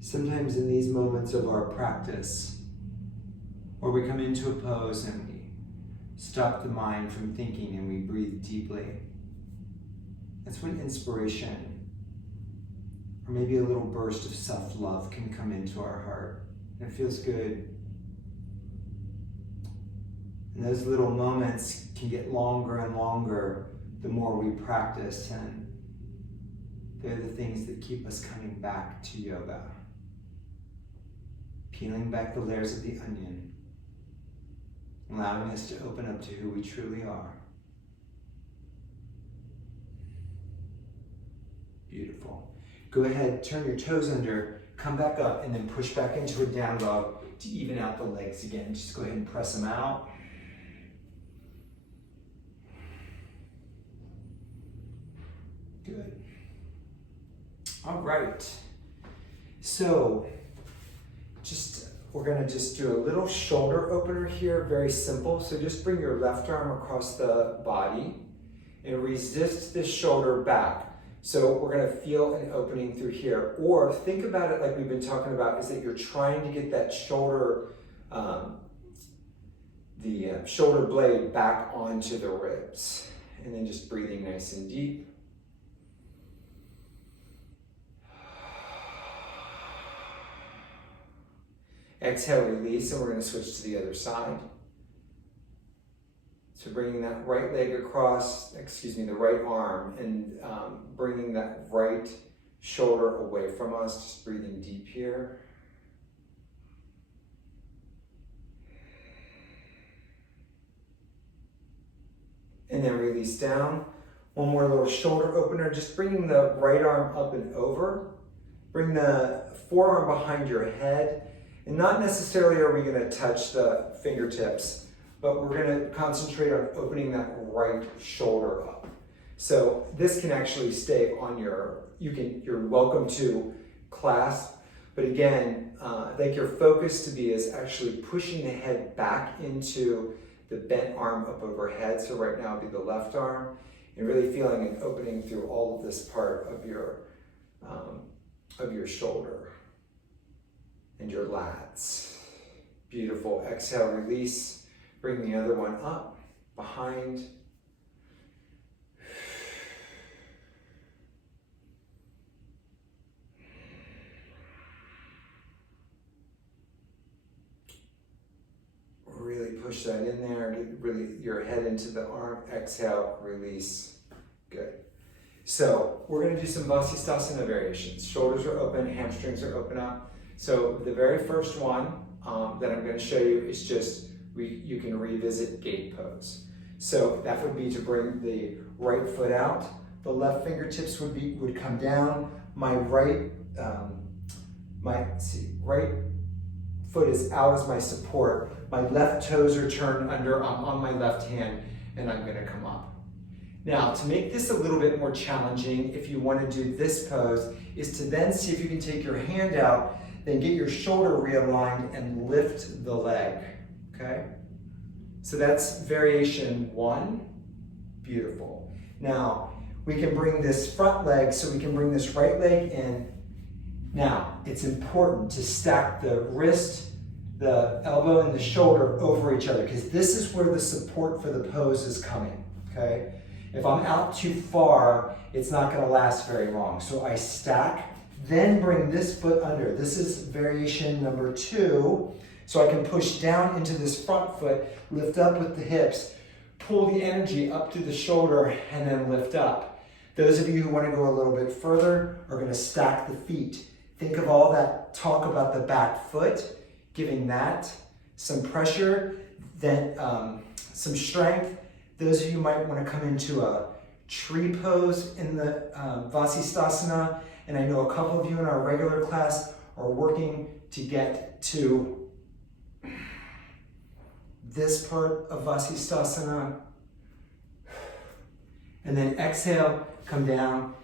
Sometimes in these moments of our practice, where we come into a pose and we stop the mind from thinking and we breathe deeply, that's when inspiration, or maybe a little burst of self-love can come into our heart. And it feels good. And those little moments can get longer and longer the more we practice, and they're the things that keep us coming back to yoga. Peeling back the layers of the onion, allowing us to open up to who we truly are. Beautiful. Go ahead, turn your toes under, come back up, and then push back into a down dog to even out the legs again. Just go ahead and press them out. Good. All right. So, we're gonna just do a little shoulder opener here, very simple. So just bring your left arm across the body and resist this shoulder back. So we're gonna feel an opening through here. Or think about it like we've been talking about, is that you're trying to get that shoulder, shoulder blade back onto the ribs. And then just breathing nice and deep. Exhale, release, and we're going to switch to the other side. So bringing that right leg across, the right arm, and bringing that right shoulder away from us, just breathing deep here. And then release down. One more little shoulder opener, just bringing the right arm up and over. Bring the forearm behind your head. And not necessarily are we going to touch the fingertips, but we're going to concentrate on opening that right shoulder up. So this can actually stay on you're welcome to clasp, but again, like your focus to be is actually pushing the head back into the bent arm up overhead. So right now it'd be the left arm, and really feeling an opening through all of this part of your shoulder and your lats. Beautiful. Exhale, release. Bring the other one up, behind. Really push that in there. Get really your head into the arm. Exhale, release. Good. So we're going to do some Vasisthasana variations. Shoulders are open, hamstrings are open up. So the very first one that I'm going to show you is just you can revisit gate pose. So that would be to bring the right foot out. The left fingertips would come down. My right foot is out as my support. My left toes are turned under. I'm on my left hand, and I'm going to come up. Now, to make this a little bit more challenging, if you want to do this pose, is to then see if you can take your hand out, then get your shoulder realigned and lift the leg, okay? So that's variation one. Beautiful. Now, we can bring this front leg, so we can bring this right leg in. Now, it's important to stack the wrist, the elbow, and the shoulder over each other, because this is where the support for the pose is coming, okay? If I'm out too far, it's not going to last very long. So I stack, then bring this foot under. This is variation number 2. So I can push down into this front foot, lift up with the hips, pull the energy up to the shoulder, and then lift up. Those of you who want to go a little bit further are going to stack the feet. Think of all that talk about the back foot, giving that some pressure, then some strength. Those of you might want to come into a tree pose in the Vasisthasana. And I know a couple of you in our regular class are working to get to this part of Vasisthasana. And then exhale, come down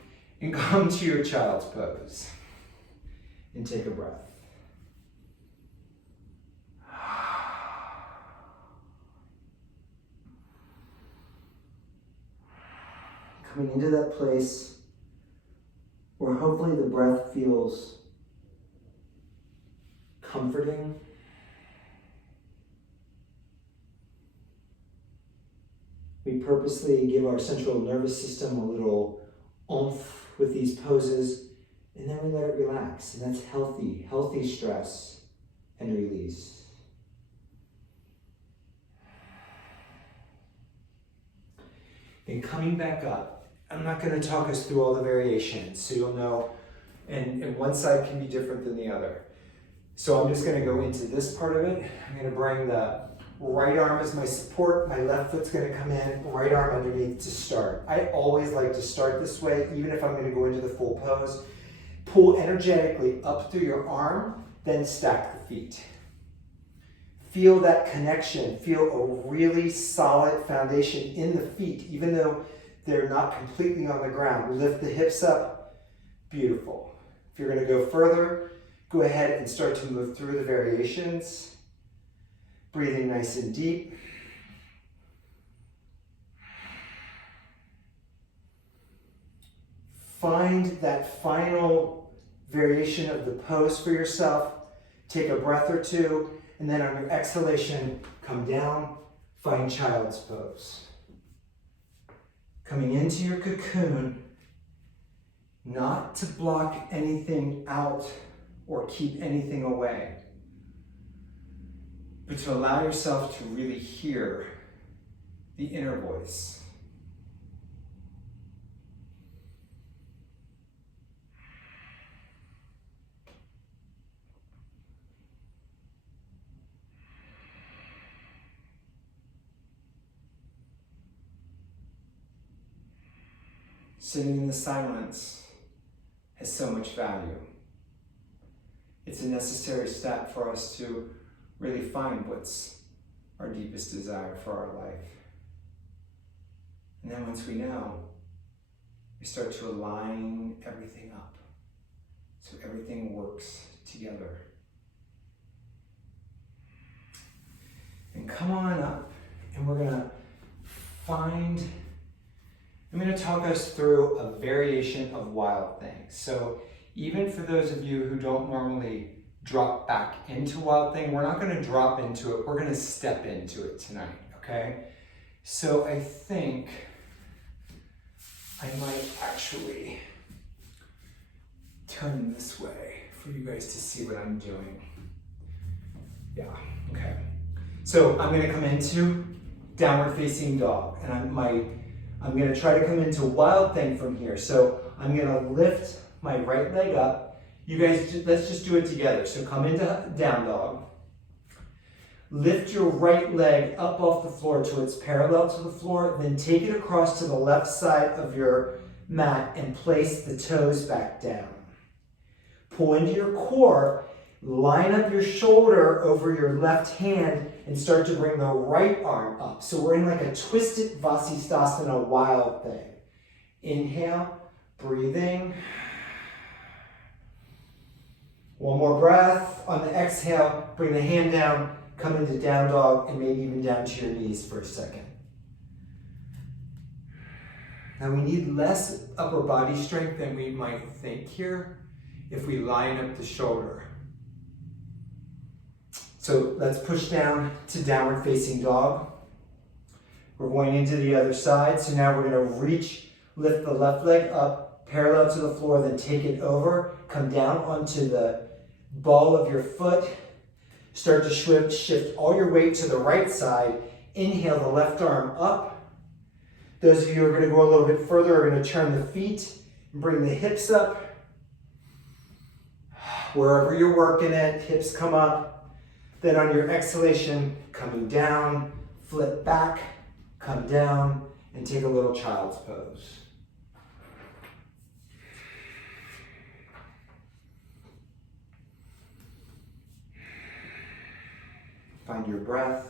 and come to your child's pose. And take a breath. Coming into that place where hopefully the breath feels comforting. We purposely give our central nervous system a little oomph with these poses, and then we let it relax. And that's healthy stress and release. Then coming back up, I'm not going to talk us through all the variations, so you'll know, and one side can be different than the other. So I'm just going to go into this part of it. I'm going to bring the right arm as my support, my left foot's going to come in, right arm underneath to start. I always like to start this way, even if I'm going to go into the full pose. Pull energetically up through your arm, then stack the feet. Feel that connection, feel a really solid foundation in the feet, even though they're not completely on the ground. Lift the hips up, beautiful. If you're going to go further, go ahead and start to move through the variations. Breathing nice and deep. Find that final variation of the pose for yourself. Take a breath or two, and then on your exhalation, come down, find child's pose. Coming into your cocoon, not to block anything out or keep anything away, but to allow yourself to really hear the inner voice. Sitting in the silence has so much value. It's a necessary step for us to really find what's our deepest desire for our life. And then once we know, we start to align everything up so everything works together. And come on up, and we're gonna I'm going to talk us through a variation of wild things. So even for those of you who don't normally drop back into wild thing, we're not going to drop into it. We're going to step into it tonight, okay? So I think I might actually turn this way for you guys to see what I'm doing. Yeah, okay. So I'm going to come into downward facing dog, and I'm going to try to come into wild thing from here. So I'm going to lift my right leg up. You guys, let's just do it together. So come into down dog. Lift your right leg up off the floor till it's parallel to the floor. Then take it across to the left side of your mat and place the toes back down. Pull into your core. Line up your shoulder over your left hand and start to bring the right arm up. So we're in like a twisted Vasisthasana wild thing. Inhale, breathing. One more breath. On the exhale, bring the hand down, come into down dog, and maybe even down to your knees for a second. Now we need less upper body strength than we might think here if we line up the shoulder. So let's push down to downward facing dog. We're going into the other side. So now we're going to lift the left leg up, parallel to the floor, then take it over. Come down onto the ball of your foot. Start to shift all your weight to the right side. Inhale the left arm up. Those of you who are going to go a little bit further are going to turn the feet and bring the hips up. Wherever you're working it, hips come up. Then on your exhalation, coming down, flip back, come down, and take a little child's pose. Find your breath.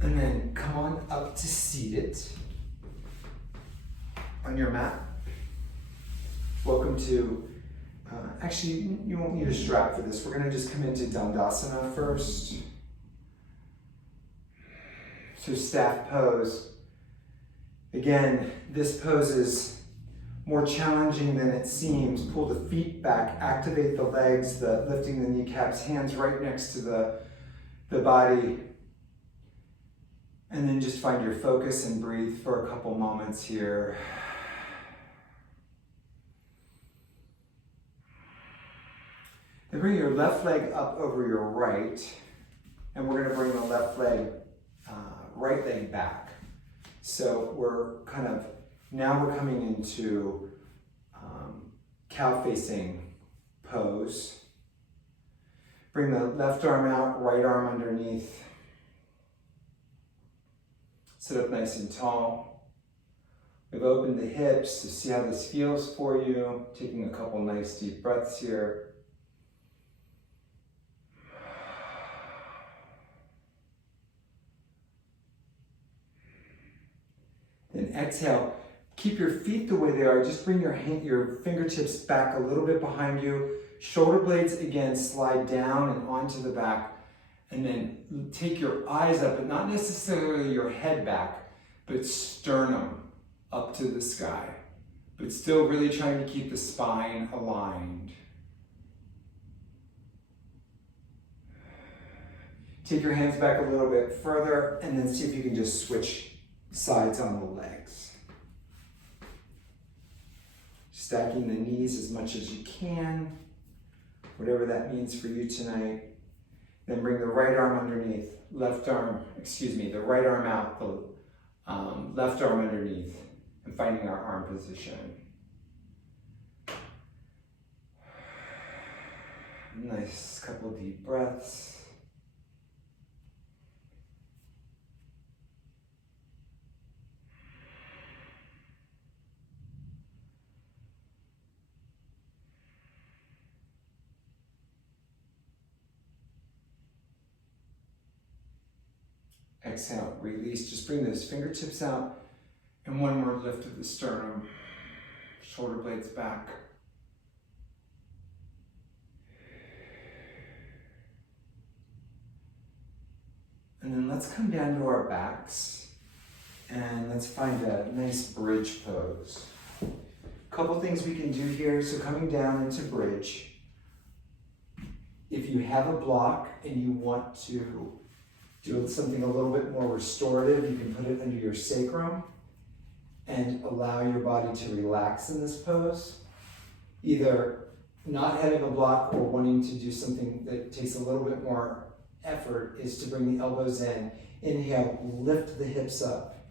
And then come on up to seated on your mat. Welcome to, actually you won't need a strap for this. We're gonna just come into Dandasana first. So staff pose. Again, this pose is more challenging than it seems. Pull the feet back, activate the legs, lifting the kneecaps, hands right next to the body. And then just find your focus and breathe for a couple moments here. Then bring your left leg up over your right, and we're gonna bring the left leg, right leg back. So we're now we're coming into cow facing pose. Bring the left arm out, right arm underneath. Sit up nice and tall. We've opened the hips, so see how this feels for you. Taking a couple nice deep breaths here. Then exhale. Keep your feet the way they are. Just bring your fingertips back a little bit behind you. Shoulder blades again slide down and onto the back. And then take your eyes up, but not necessarily your head back, but sternum up to the sky. But still really trying to keep the spine aligned. Take your hands back a little bit further, and then see if you can just switch sides on the legs. Stacking the knees as much as you can, whatever that means for you tonight. Then bring the right arm underneath, the right arm out, the left arm underneath, and finding our arm position. Nice couple deep breaths. Exhale, release. Just bring those fingertips out. And one more lift of the sternum. Shoulder blades back. And then let's come down to our backs. And let's find a nice bridge pose. Couple things we can do here. So coming down into bridge. If you have a block and you want to do something a little bit more restorative, you can put it under your sacrum and allow your body to relax in this pose. Either not having a block or wanting to do something that takes a little bit more effort is to bring the elbows in. Inhale, lift the hips up.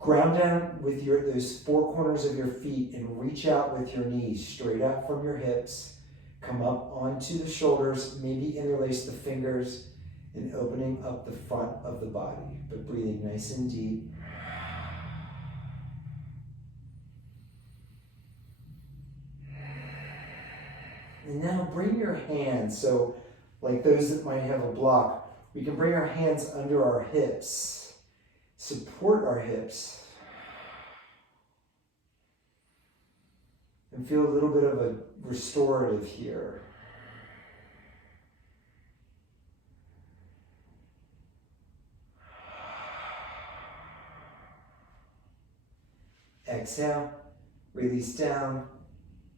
Ground down with those four corners of your feet and reach out with your knees straight up from your hips. Come up onto the shoulders, maybe interlace the fingers, and opening up the front of the body, but breathing nice and deep. And now bring your hands, so like those that might have a block, we can bring our hands under our hips, support our hips, and feel a little bit of a restorative here. Exhale, release down.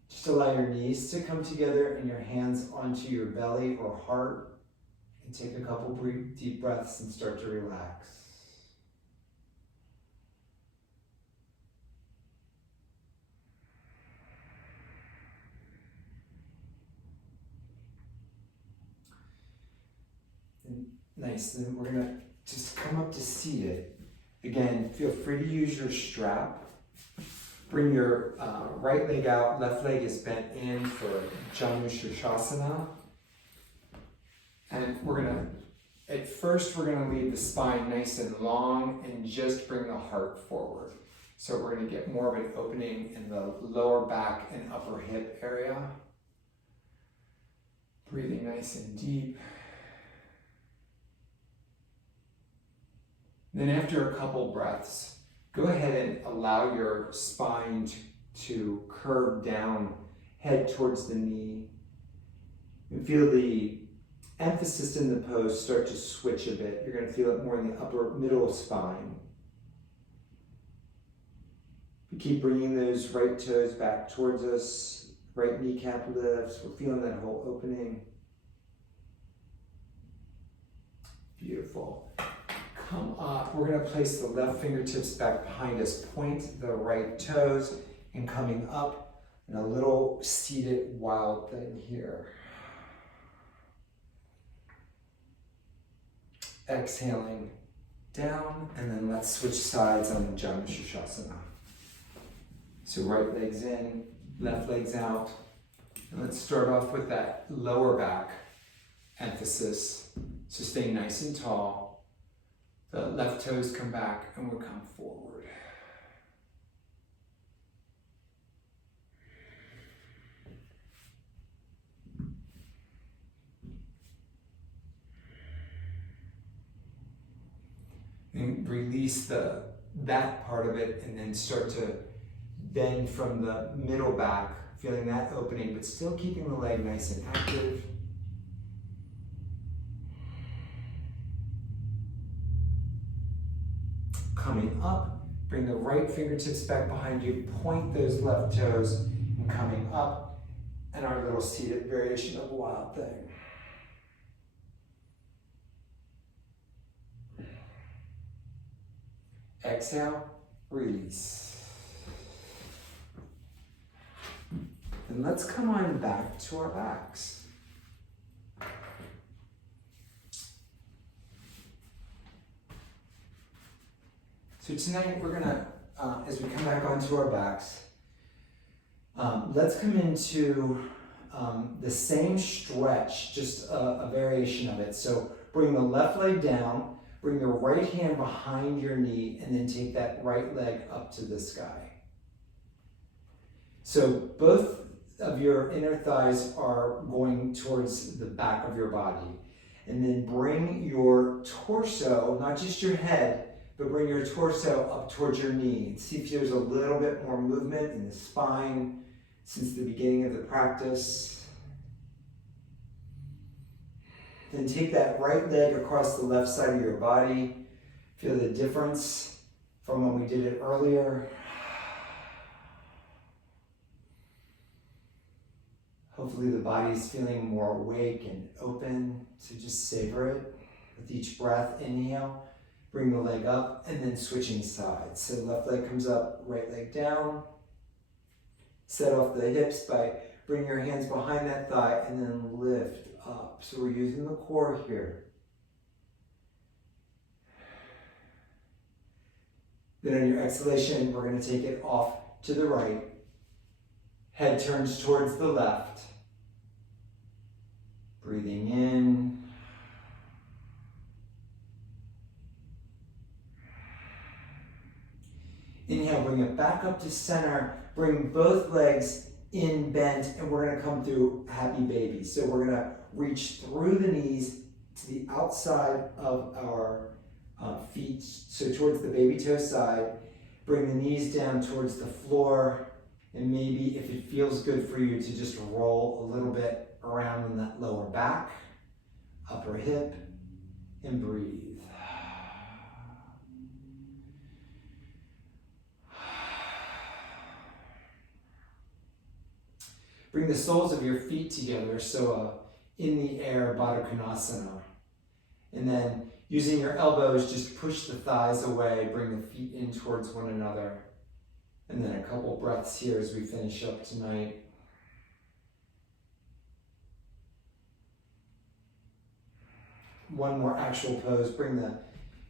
Just allow your knees to come together and your hands onto your belly or heart. And take a couple deep breaths and start to relax. Nice. Then we're gonna just come up to seated. Again, feel free to use your strap. Bring your right leg out, left leg is bent in for Vasisthasana. And at first we're gonna leave the spine nice and long and just bring the heart forward. So we're gonna get more of an opening in the lower back and upper hip area. Breathing nice and deep. Then after a couple breaths, go ahead and allow your spine to curve down, head towards the knee. And feel the emphasis in the pose start to switch a bit. You're going to feel it more in the upper middle spine. Keep bringing those right toes back towards us. Right kneecap lifts. We're feeling that whole opening. Beautiful. Come up. We're going to place the left fingertips back behind us. Point the right toes and coming up in a little seated wild thing here. Exhaling down, and then let's switch sides on Vasisthasana. So right leg's in, left leg's out. And let's start off with that lower back emphasis. So stay nice and tall. The left toes come back and we'll come forward. And release that part of it and then start to bend from the middle back, feeling that opening, but still keeping the leg nice and active. Coming up, bring the right fingertips back behind you, point those left toes, and coming up, and our little seated variation of wild thing. Exhale, release. And let's come on back to our backs. So tonight we're gonna, as we come back onto our backs, let's come into the same stretch, just a variation of it. So bring the left leg down, bring the right hand behind your knee, and then take that right leg up to the sky. So both of your inner thighs are going towards the back of your body. And then bring your torso, not just your head, but bring your torso up towards your knee. See if there's a little bit more movement in the spine since the beginning of the practice. Then take that right leg across the left side of your body. Feel the difference from when we did it earlier. Hopefully the body's feeling more awake and open, so just savor it. With each breath, inhale. Bring the leg up and then switching sides. So left leg comes up, right leg down. Set off the hips by bringing your hands behind that thigh and then lift up. So we're using the core here. Then on your exhalation, we're going to take it off to the right. Head turns towards the left. Breathing in. Inhale, bring it back up to center. Bring both legs in bent, and we're gonna come through happy baby. So we're gonna reach through the knees to the outside of our feet, so towards the baby toe side. Bring the knees down towards the floor, and maybe if it feels good for you to just roll a little bit around in that lower back, upper hip, and breathe. Bring the soles of your feet together, so in the air, Baddha Konasana. And then using your elbows, just push the thighs away, bring the feet in towards one another. And then a couple breaths here as we finish up tonight. one more actual pose. Bring the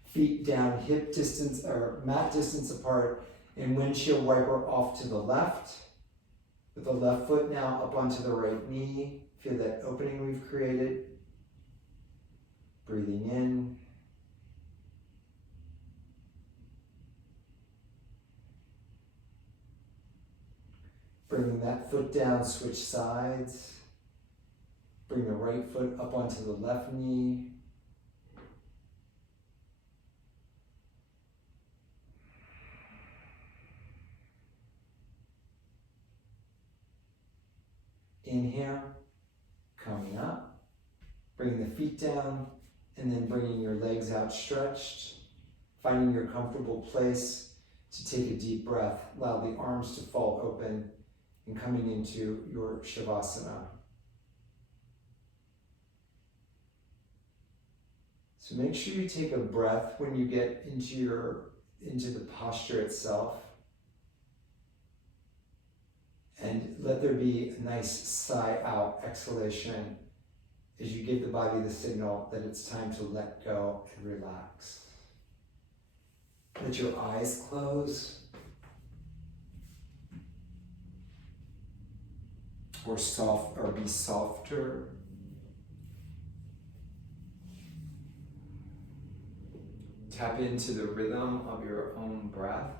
feet down hip distance or mat distance apart, and windshield wiper off to the left. With the left foot now up onto the right knee. Feel that opening we've created. Breathing in. Bringing that foot down, switch sides. Bring the right foot up onto the left knee. Inhale, coming up. Bringing the feet down, and then bringing your legs outstretched. Finding your comfortable place to take a deep breath. Allow the arms to fall open, and coming into your Shavasana. So make sure you take a breath when you get into the posture itself. And let there be a nice sigh out exhalation as you give the body the signal that it's time to let go and relax. Let your eyes close. Or be softer. Tap into the rhythm of your own breath.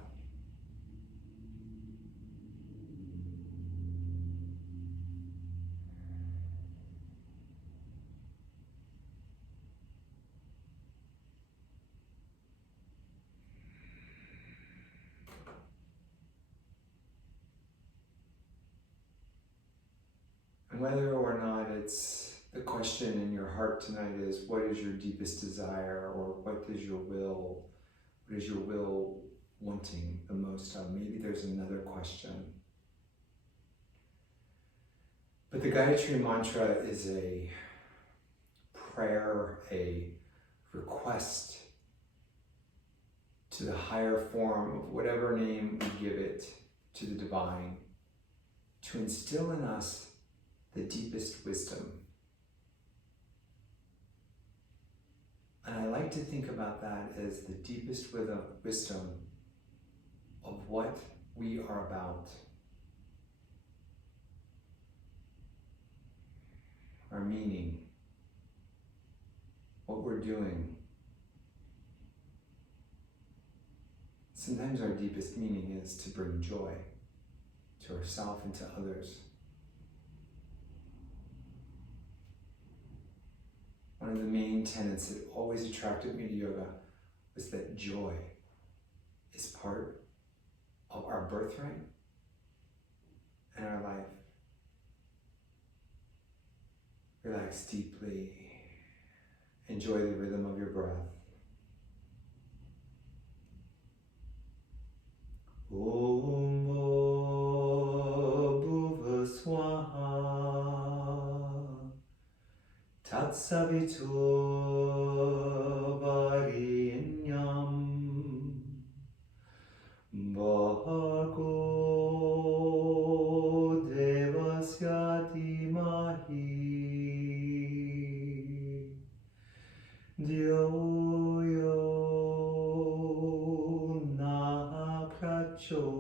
And whether or not it's the question in your heart tonight is, what is your deepest desire, or what is your will wanting the most of? Maybe there's another question. But the Gayatri Mantra is a prayer, a request to the higher form of whatever name we give it, to the divine, to instill in us the deepest wisdom. And I like to think about that as the deepest wisdom of what we are about. Our meaning, what we're doing. Sometimes our deepest meaning is to bring joy to ourselves and to others. One of the main tenets that always attracted me to yoga was that joy is part of our birthright and our life. Relax deeply. Enjoy the rhythm of your breath. Om Bhuva Swaha Tat Savitur Varenyam Bhargo Devasya Dhimahi Dhyo Yo Na Prachodayat.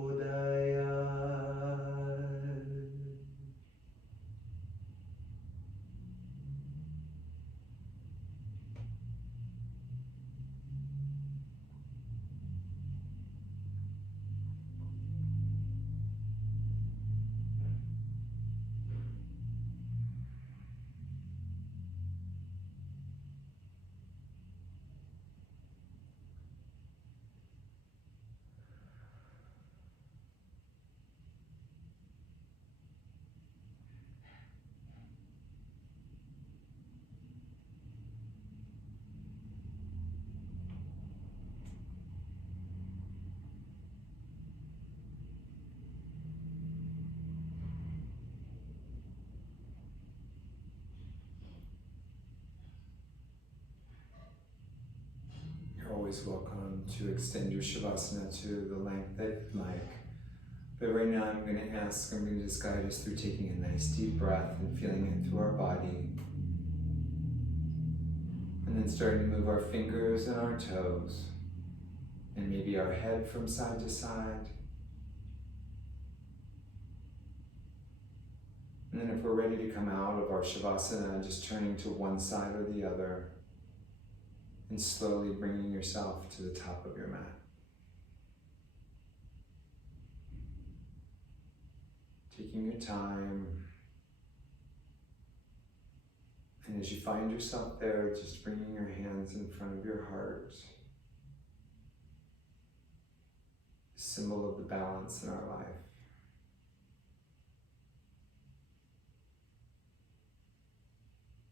Always welcome to extend your Shavasana to the length that you'd like. But right now I'm going to just guide us through taking a nice deep breath and feeling it through our body. And then starting to move our fingers and our toes, and maybe our head from side to side. And then if we're ready to come out of our Shavasana, just turning to one side or the other, and slowly bringing yourself to the top of your mat. Taking your time. And as you find yourself there, just bringing your hands in front of your heart. Symbol of the balance in our life.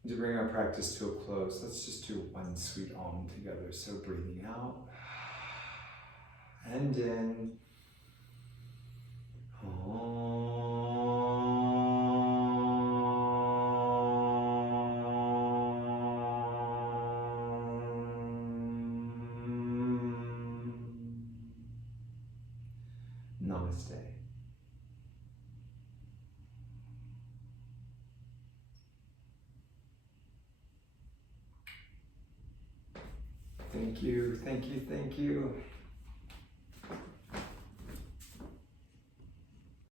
To bring our practice to a close, let's just do one sweet Om together. So breathing out and in. Namaste. Thank you, thank you, thank you.